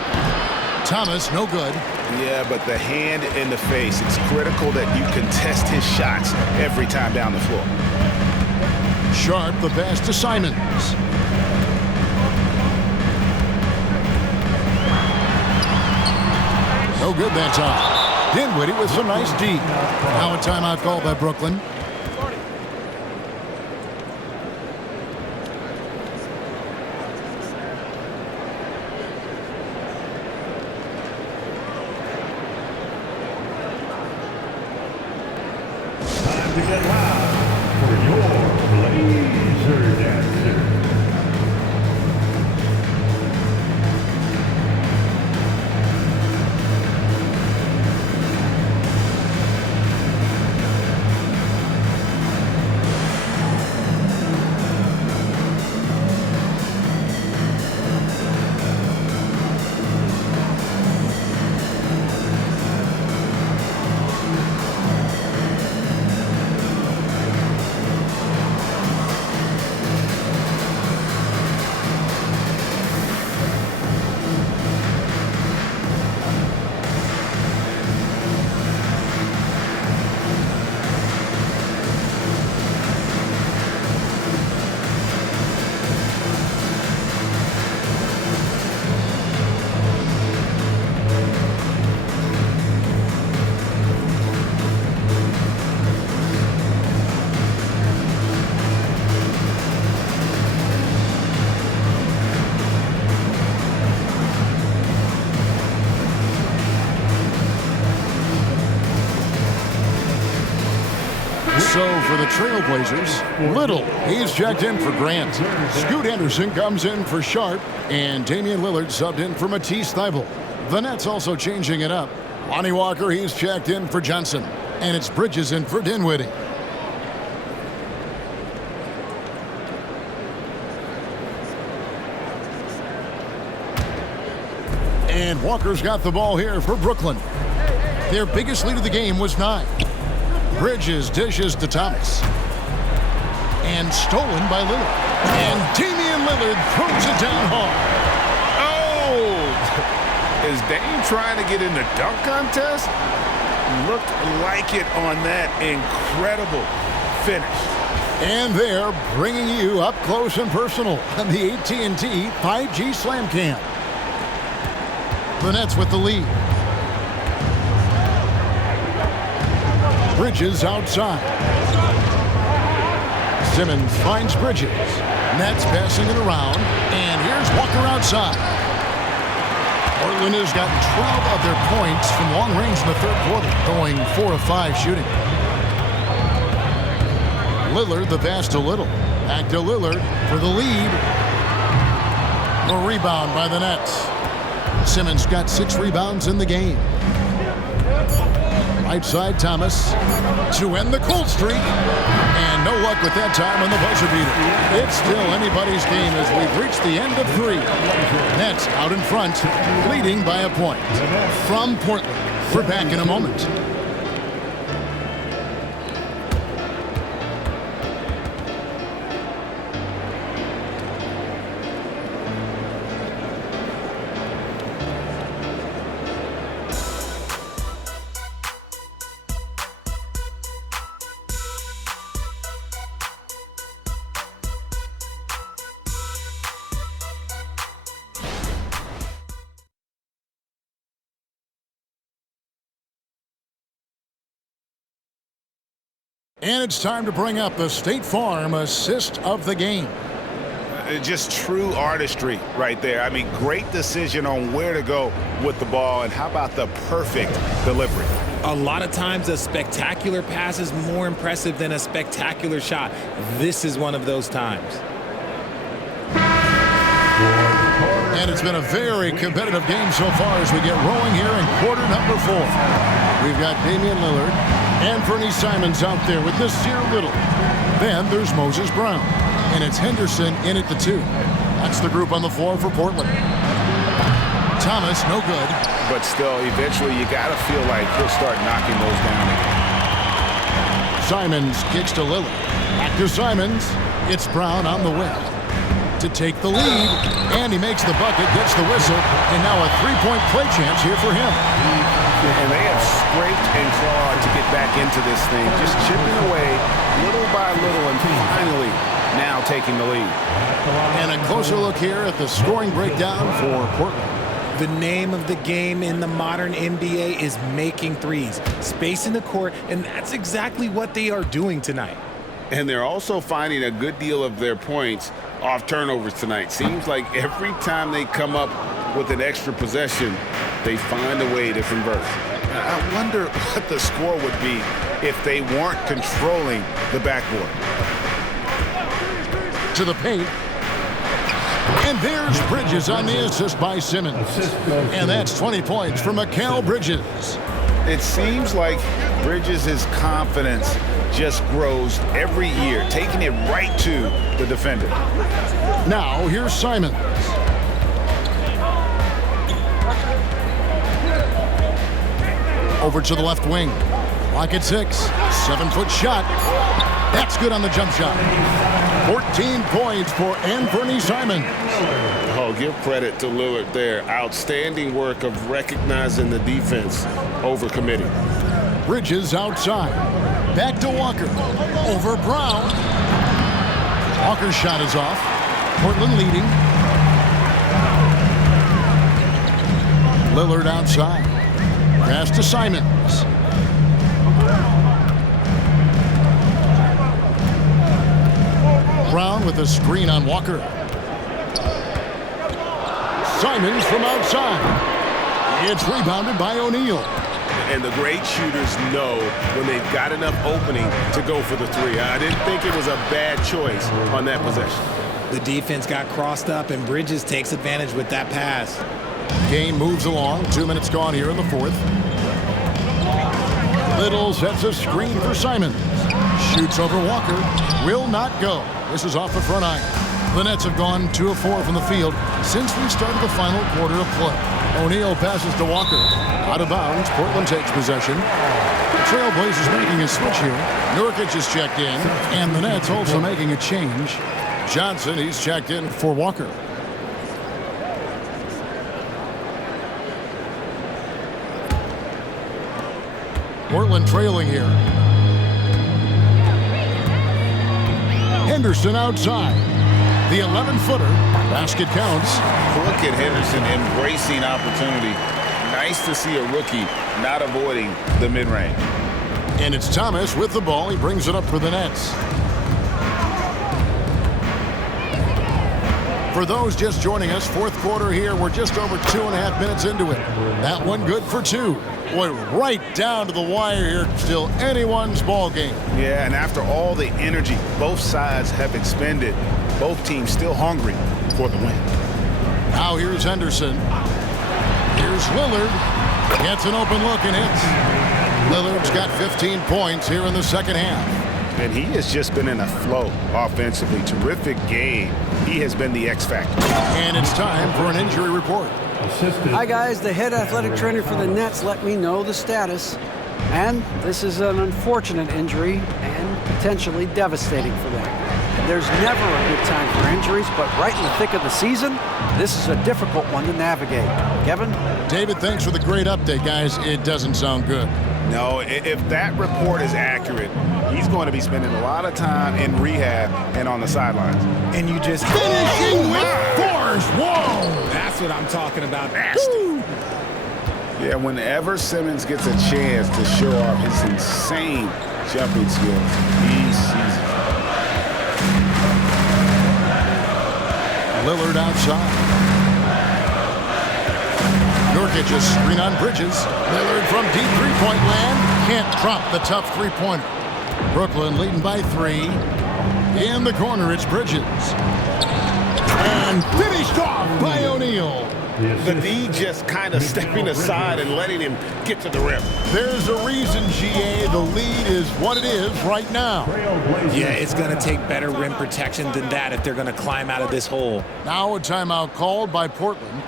Thomas, no good. Yeah, but the hand in the face, it's critical that you contest his shots every time down the floor. Sharp, the pass to Simons. No good that time. Dinwiddie with some nice D. Now a timeout called by Brooklyn. Time to get loud for your laser dancer. So for the Trailblazers, Little, he's checked in for Grant. Scoot Henderson comes in for Sharp, and Damian Lillard subbed in for Matisse Thybulle. The Nets also changing it up. Lonnie Walker, he's checked in for Johnson, and it's Bridges in for Dinwiddie. And Walker's got the ball here for Brooklyn. Their biggest lead of the game was 9. Bridges dishes to Thomas. And stolen by Lillard. And Damian Lillard throws it down hard. Oh! Is Dame trying to get in the dunk contest? Looked like it on that incredible finish. And they're bringing you up close and personal on the AT&T 5G Slam Cam. The Nets with the lead. Bridges outside. Simmons finds Bridges. Nets passing it around. And here's Walker outside. Portland has gotten 12 of their points from long range in the third quarter, going 4 of 5 shooting. Lillard, the pass to Little. Back to Lillard for the lead. A rebound by the Nets. Simmons got 6 rebounds in the game. Right side, Thomas to end the cold streak. And no luck with that time on the buzzer beater. It's still anybody's game as we've reached the end of 3. Nets out in front, leading by a point. From Portland, we're back in a moment. And it's time to bring up the State Farm assist of the game. Just true artistry right there. I mean, great decision on where to go with the ball, and how about the perfect delivery? A lot of times a spectacular pass is more impressive than a spectacular shot. This is one of those times. And it's been a very competitive game so far as we get rolling here in quarter number 4. We've got Damian Lillard and Bernie Simons out there with Nasir Little. Then there's Moses Brown. And it's Henderson in at the 2. That's the group on the floor for Portland. Thomas, no good. But still, eventually you got to feel like he'll start knocking those down again. Simons kicks to Lillard. Back to Simons. It's Brown on the wing to take the lead. And he makes the bucket, gets the whistle, and now a three-point play chance here for him. And they have scraped and clawed to get back into this thing, just chipping away little by little, and finally now taking the lead. And a closer look here at the scoring breakdown for Portland. The name of the game in the modern NBA is making threes, spacing the court, and that's exactly what they are doing tonight. And they're also finding a good deal of their points off turnovers tonight. Seems like every time they come up with an extra possession, they find a way to convert. I wonder what the score would be if they weren't controlling the backboard. To the paint. And there's Bridges on the assist by Simmons. And that's 20 points for Mikal Bridges. It seems like Bridges' confidence just grows every year, taking it right to the defender. Now here's Simons. Over to the left wing. Lock at 6. 7-foot shot. That's good on the jump shot. 14 points for Anthony Simons. Oh, give credit to Lillard there. Outstanding work of recognizing the defense over committing. Bridges outside. Back to Walker. Over Brown. Walker's shot is off. Portland leading. Lillard outside. Pass to Simons. Brown with a screen on Walker. Simons from outside. It's rebounded by O'Neal. And the great shooters know when they've got enough opening to go for the three. I didn't think it was a bad choice on that possession. The defense got crossed up, and Bridges takes advantage with that pass. Game moves along. 2 minutes gone here in the 4th. Little sets a screen for Simons. Shoots over Walker. Will not go. This is off the front iron. The Nets have gone 2 of 4 from the field since we started the final quarter of play. O'Neal passes to Walker. Out of bounds. Portland takes possession. The Trailblazers making a switch here. Nurkic is checked in. And the Nets also making a change. Johnson, he's checked in for Walker. Portland trailing here. Henderson outside. The 11-footer. Basket counts. Look at Henderson embracing opportunity. Nice to see a rookie not avoiding the mid-range. And it's Thomas with the ball. He brings it up for the Nets. For those just joining us, 4th quarter here. We're just over 2.5 minutes into it. That one good for 2. Boy, right down to the wire here. Still anyone's ball game. Yeah, and after all the energy both sides have expended, both teams still hungry for the win. Now here's Henderson. Here's Lillard. Gets an open look and hits. Lillard's got 15 points here in the second half. And he has just been in a flow offensively. Terrific game. He has been the X factor. And it's time for an injury report. Hi, guys. The head athletic trainer for the Nets let me know the status. And this is an unfortunate injury and potentially devastating for them. There's never a good time for injuries, but right in the thick of the season, this is a difficult one to navigate. Kevin? David, thanks for the great update, guys. It doesn't sound good. No, if that report is accurate, he's going to be spending a lot of time in rehab and on the sidelines. And you just finishing with force. Whoa! That's what I'm talking about. Yeah, whenever Simmons gets a chance to show off his insane jumping skills. He sees it. Lillard outside. Nurkic's screen on Bridges. Lillard from deep three-point land. Can't drop the tough three-pointer. Brooklyn leading by 3. In the corner, it's Bridges. And finished off by O'Neal. The D just kind of stepping aside and letting him get to the rim. There's a reason, GA. The lead is what it is right now. Yeah, it's going to take better rim protection than that if they're going to climb out of this hole. Now a timeout called by Portland.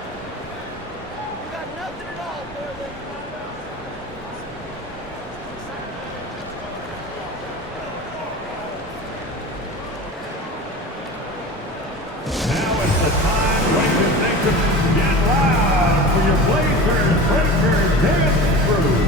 Now it's the time, ladies and gentlemen, get loud for your Blazers Breaker dance crew.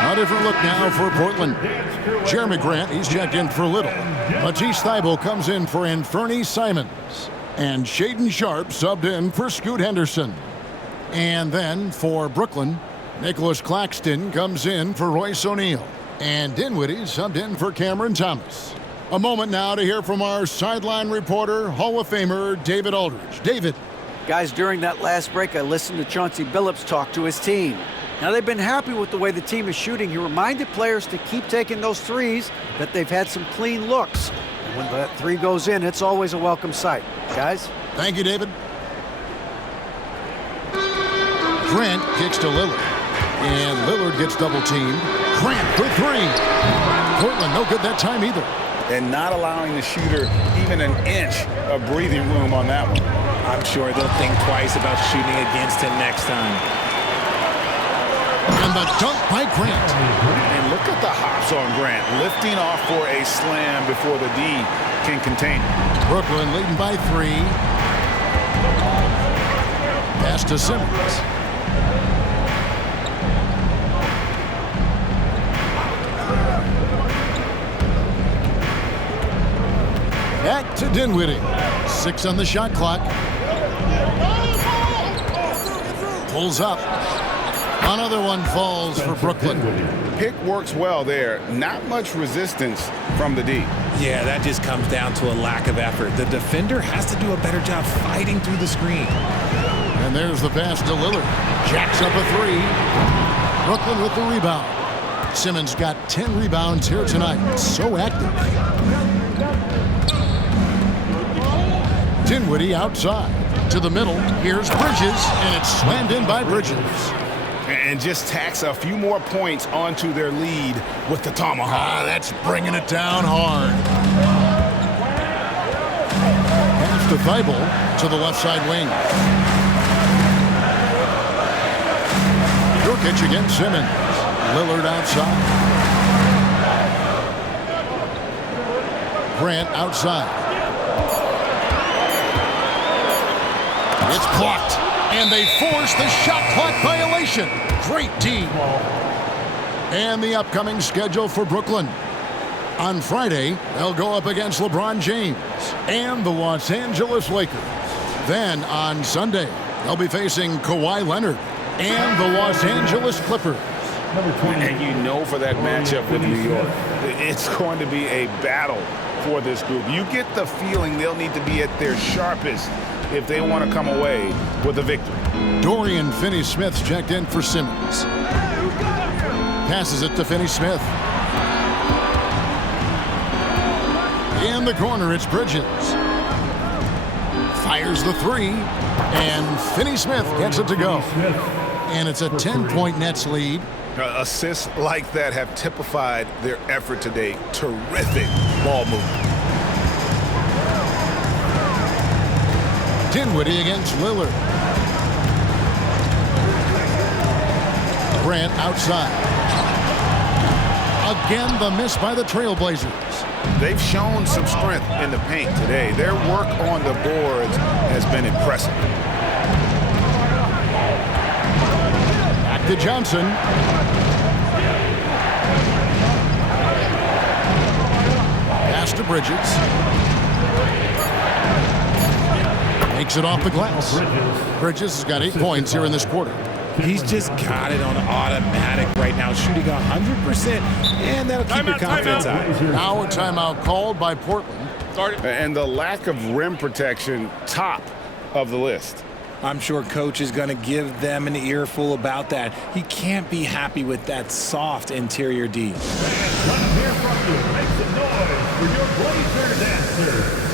A different look now for Portland. Jeremy Grant, he's checked in for Little. Matisse Thybulle comes in for Anthony Simons. And Shaden Sharp subbed in for Scoot Henderson. And then for Brooklyn, Nicholas Claxton comes in for Royce O'Neal. And Dinwiddie subbed in for Cameron Thomas. A moment now to hear from our sideline reporter, Hall of Famer David Aldridge. David. Guys, during that last break, I listened to Chauncey Billups talk to his team. Now, they've been happy with the way the team is shooting. He reminded players to keep taking those threes, that they've had some clean looks. And when that three goes in, it's always a welcome sight. Guys? Thank you, David. Grant kicks to Lillard. And Lillard gets double-teamed. Grant for 3. Portland no good that time either. And not allowing the shooter even an inch of breathing room on that one. I'm sure they'll think twice about shooting against him next time. And the dunk by Grant. And look at the hops on Grant, lifting off for a slam before the D can contain it. Brooklyn leading by 3. Pass to Simmons. Back to Dinwiddie. 6 on the shot clock. Pulls up. Another one falls for Brooklyn. Pick works well there. Not much resistance from the D. Yeah, that just comes down to a lack of effort. The defender has to do a better job fighting through the screen. And there's the pass to Lillard. Jacks up a 3. Brooklyn with the rebound. Simmons got 10 rebounds here tonight. So active. Dinwiddie outside. To the middle. Here's Bridges, and it's slammed in by Bridges. And just tacks a few more points onto their lead with the tomahawk. That's bringing it down hard. Pass to Thybulle to the left side wing. Nurkic against Simmons. Lillard outside. Grant outside. It's blocked. And they force the shot clock violation. Great D. And the upcoming schedule for Brooklyn. On Friday, they'll go up against LeBron James and the Los Angeles Lakers. Then on Sunday, they'll be facing Kawhi Leonard and the Los Angeles Clippers. And you know for that matchup with New York, it's going to be a battle for this group. You get the feeling they'll need to be at their sharpest if they want to come away with a victory. Dorian Finney-Smith's checked in for Simmons. Passes it to Finney-Smith. In the corner, it's Bridges. Fires the three, and Finney-Smith gets it to go. And it's a 10-point Nets lead. Assists like that have typified their effort today. Terrific ball movement. Dinwiddie against Lillard. Grant outside. Again, the miss by the Trailblazers. They've shown some strength in the paint today. Their work on the boards has been impressive. Back to Johnson. Pass to Bridges. Makes it off the glass. Bridges has got 8 points here in this quarter. He's just got it on automatic right now, shooting 100%, and that'll keep your confidence high. Now a timeout called by Portland. And the lack of rim protection, top of the list. I'm sure coach is going to give them an earful about that. He can't be happy with that soft interior D. Let's hear from you. Make some noise for your Blazer dancers.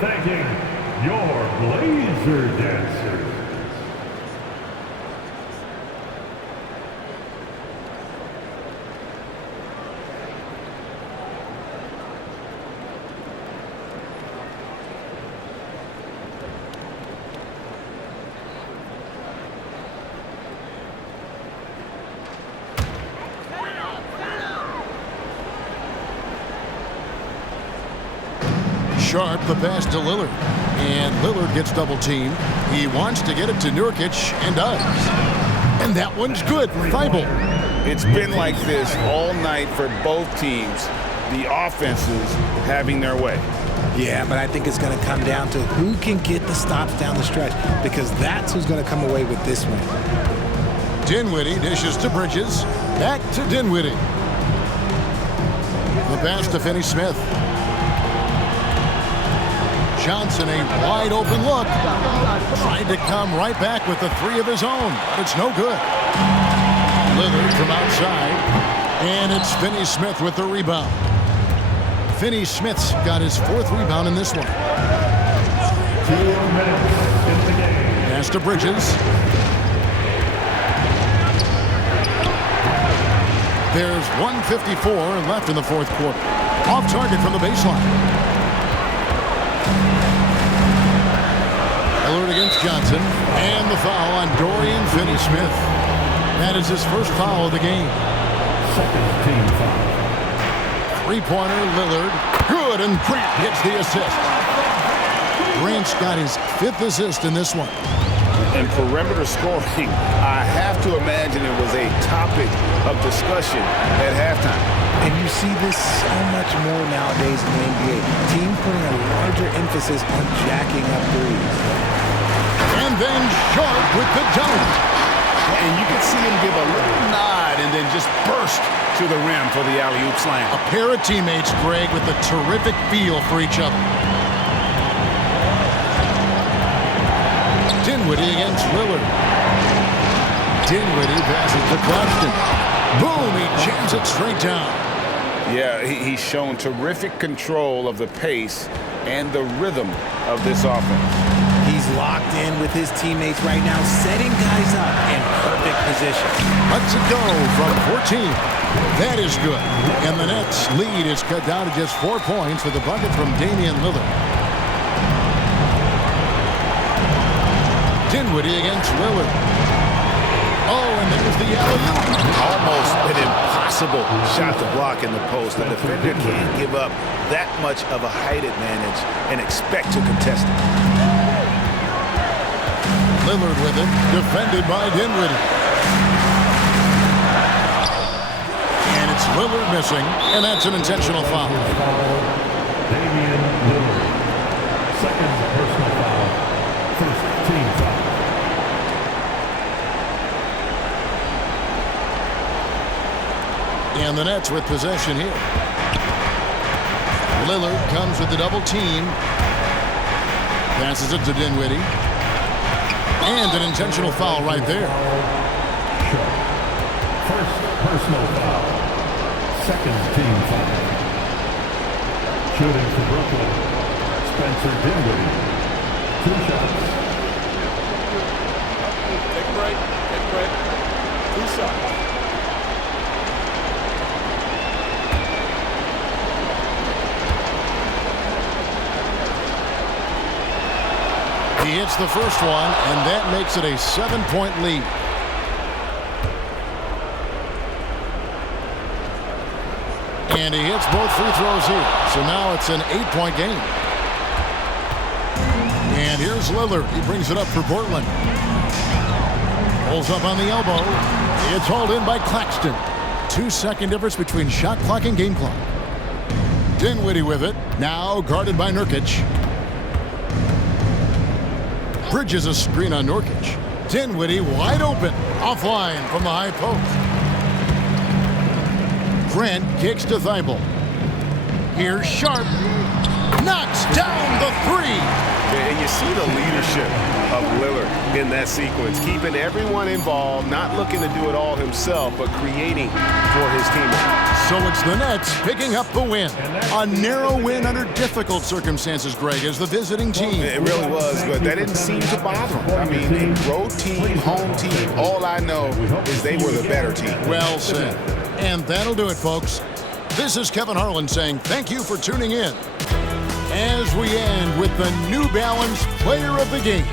Thanking your Blazer dancers. Sharp, the pass to Lillard. And Lillard gets double teamed. He wants to get it to Nurkic and does. And that one's good. Thibault. It's been like this all night for both teams. The offenses having their way. Yeah, but I think it's going to come down to who can get the stops down the stretch, because that's who's going to come away with this one. Dinwiddie dishes to Bridges. Back to Dinwiddie. The pass to Finney-Smith. Johnson, a wide open look. Tried to come right back with the three of his own, but it's no good. Lillard from outside, and it's Finney-Smith with the rebound. Finney-Smith's got his 4th rebound in this one. 2 minutes in the game. Pass to Bridges. There's 1:54 left in the 4th quarter. Off target from the baseline. Lillard against Johnson, and the foul on Dorian Finney-Smith. That is his first foul of the game. Second team foul. Three-pointer, Lillard. Good, and Grant gets the assist. Grant's got his 5th assist in this one. And perimeter scoring, I have to imagine it was a topic of discussion at halftime. And you see this so much more nowadays in the NBA. Teams putting a larger emphasis on jacking up threes. And then Sharp with the dunk. And you can see him give a little nod and then just burst to the rim for the alley-oop slam. A pair of teammates, Greg, with a terrific feel for each other. Dinwiddie against Lillard. Dinwiddie passes to Claxton. Boom, he jams it straight down. Yeah, he's shown terrific control of the pace and the rhythm of this offense. He's locked in with his teammates right now, setting guys up in perfect position. Let's it go from 14. That is good. And the Nets lead is cut down to just 4 points with a bucket from Damian Lillard. Dinwiddie against Lillard. Oh, and there's the alley-oop. Almost an impossible shot to block in the post. The defender can't give up that much of a height advantage and expect to contest it. Lillard with it, defended by Dinwiddie. And it's Lillard missing, and that's an intentional foul. Damian Lillard. Second personal foul. First team foul. And the Nets with possession here. Lillard comes with the double team. Passes it to Dinwiddie. And an intentional foul right there. First personal foul. Second team foul. Shooting for Brooklyn, Spencer Dinwiddie. 2 shots. Take a break. Take a break. 2 shots. He hits the first one, and that makes it a 7-point lead. And he hits both free throws here. So now it's an 8-point game. And here's Lillard. He brings it up for Portland. Pulls up on the elbow. It's hauled in by Claxton. 2-second difference between shot clock and game clock. Dinwiddie with it. Now guarded by Nurkic. Bridges a screen on Nurkic. Dinwiddie wide open. Offline from the high post. Grant kicks to Thibault. Here's Sharp. Knocks down the 3. And you see the leadership of Lillard in that sequence, keeping everyone involved, not looking to do it all himself, but creating for his teammates. So it's the Nets picking up the win. A narrow win under difficult circumstances, Greg, as the visiting team. It really was, but that didn't seem to bother him. I mean, road team, home team, all I know is they were the better team. Well said. And that'll do it, folks. This is Kevin Harlan saying thank you for tuning in as we end with the New Balance Player of the Game.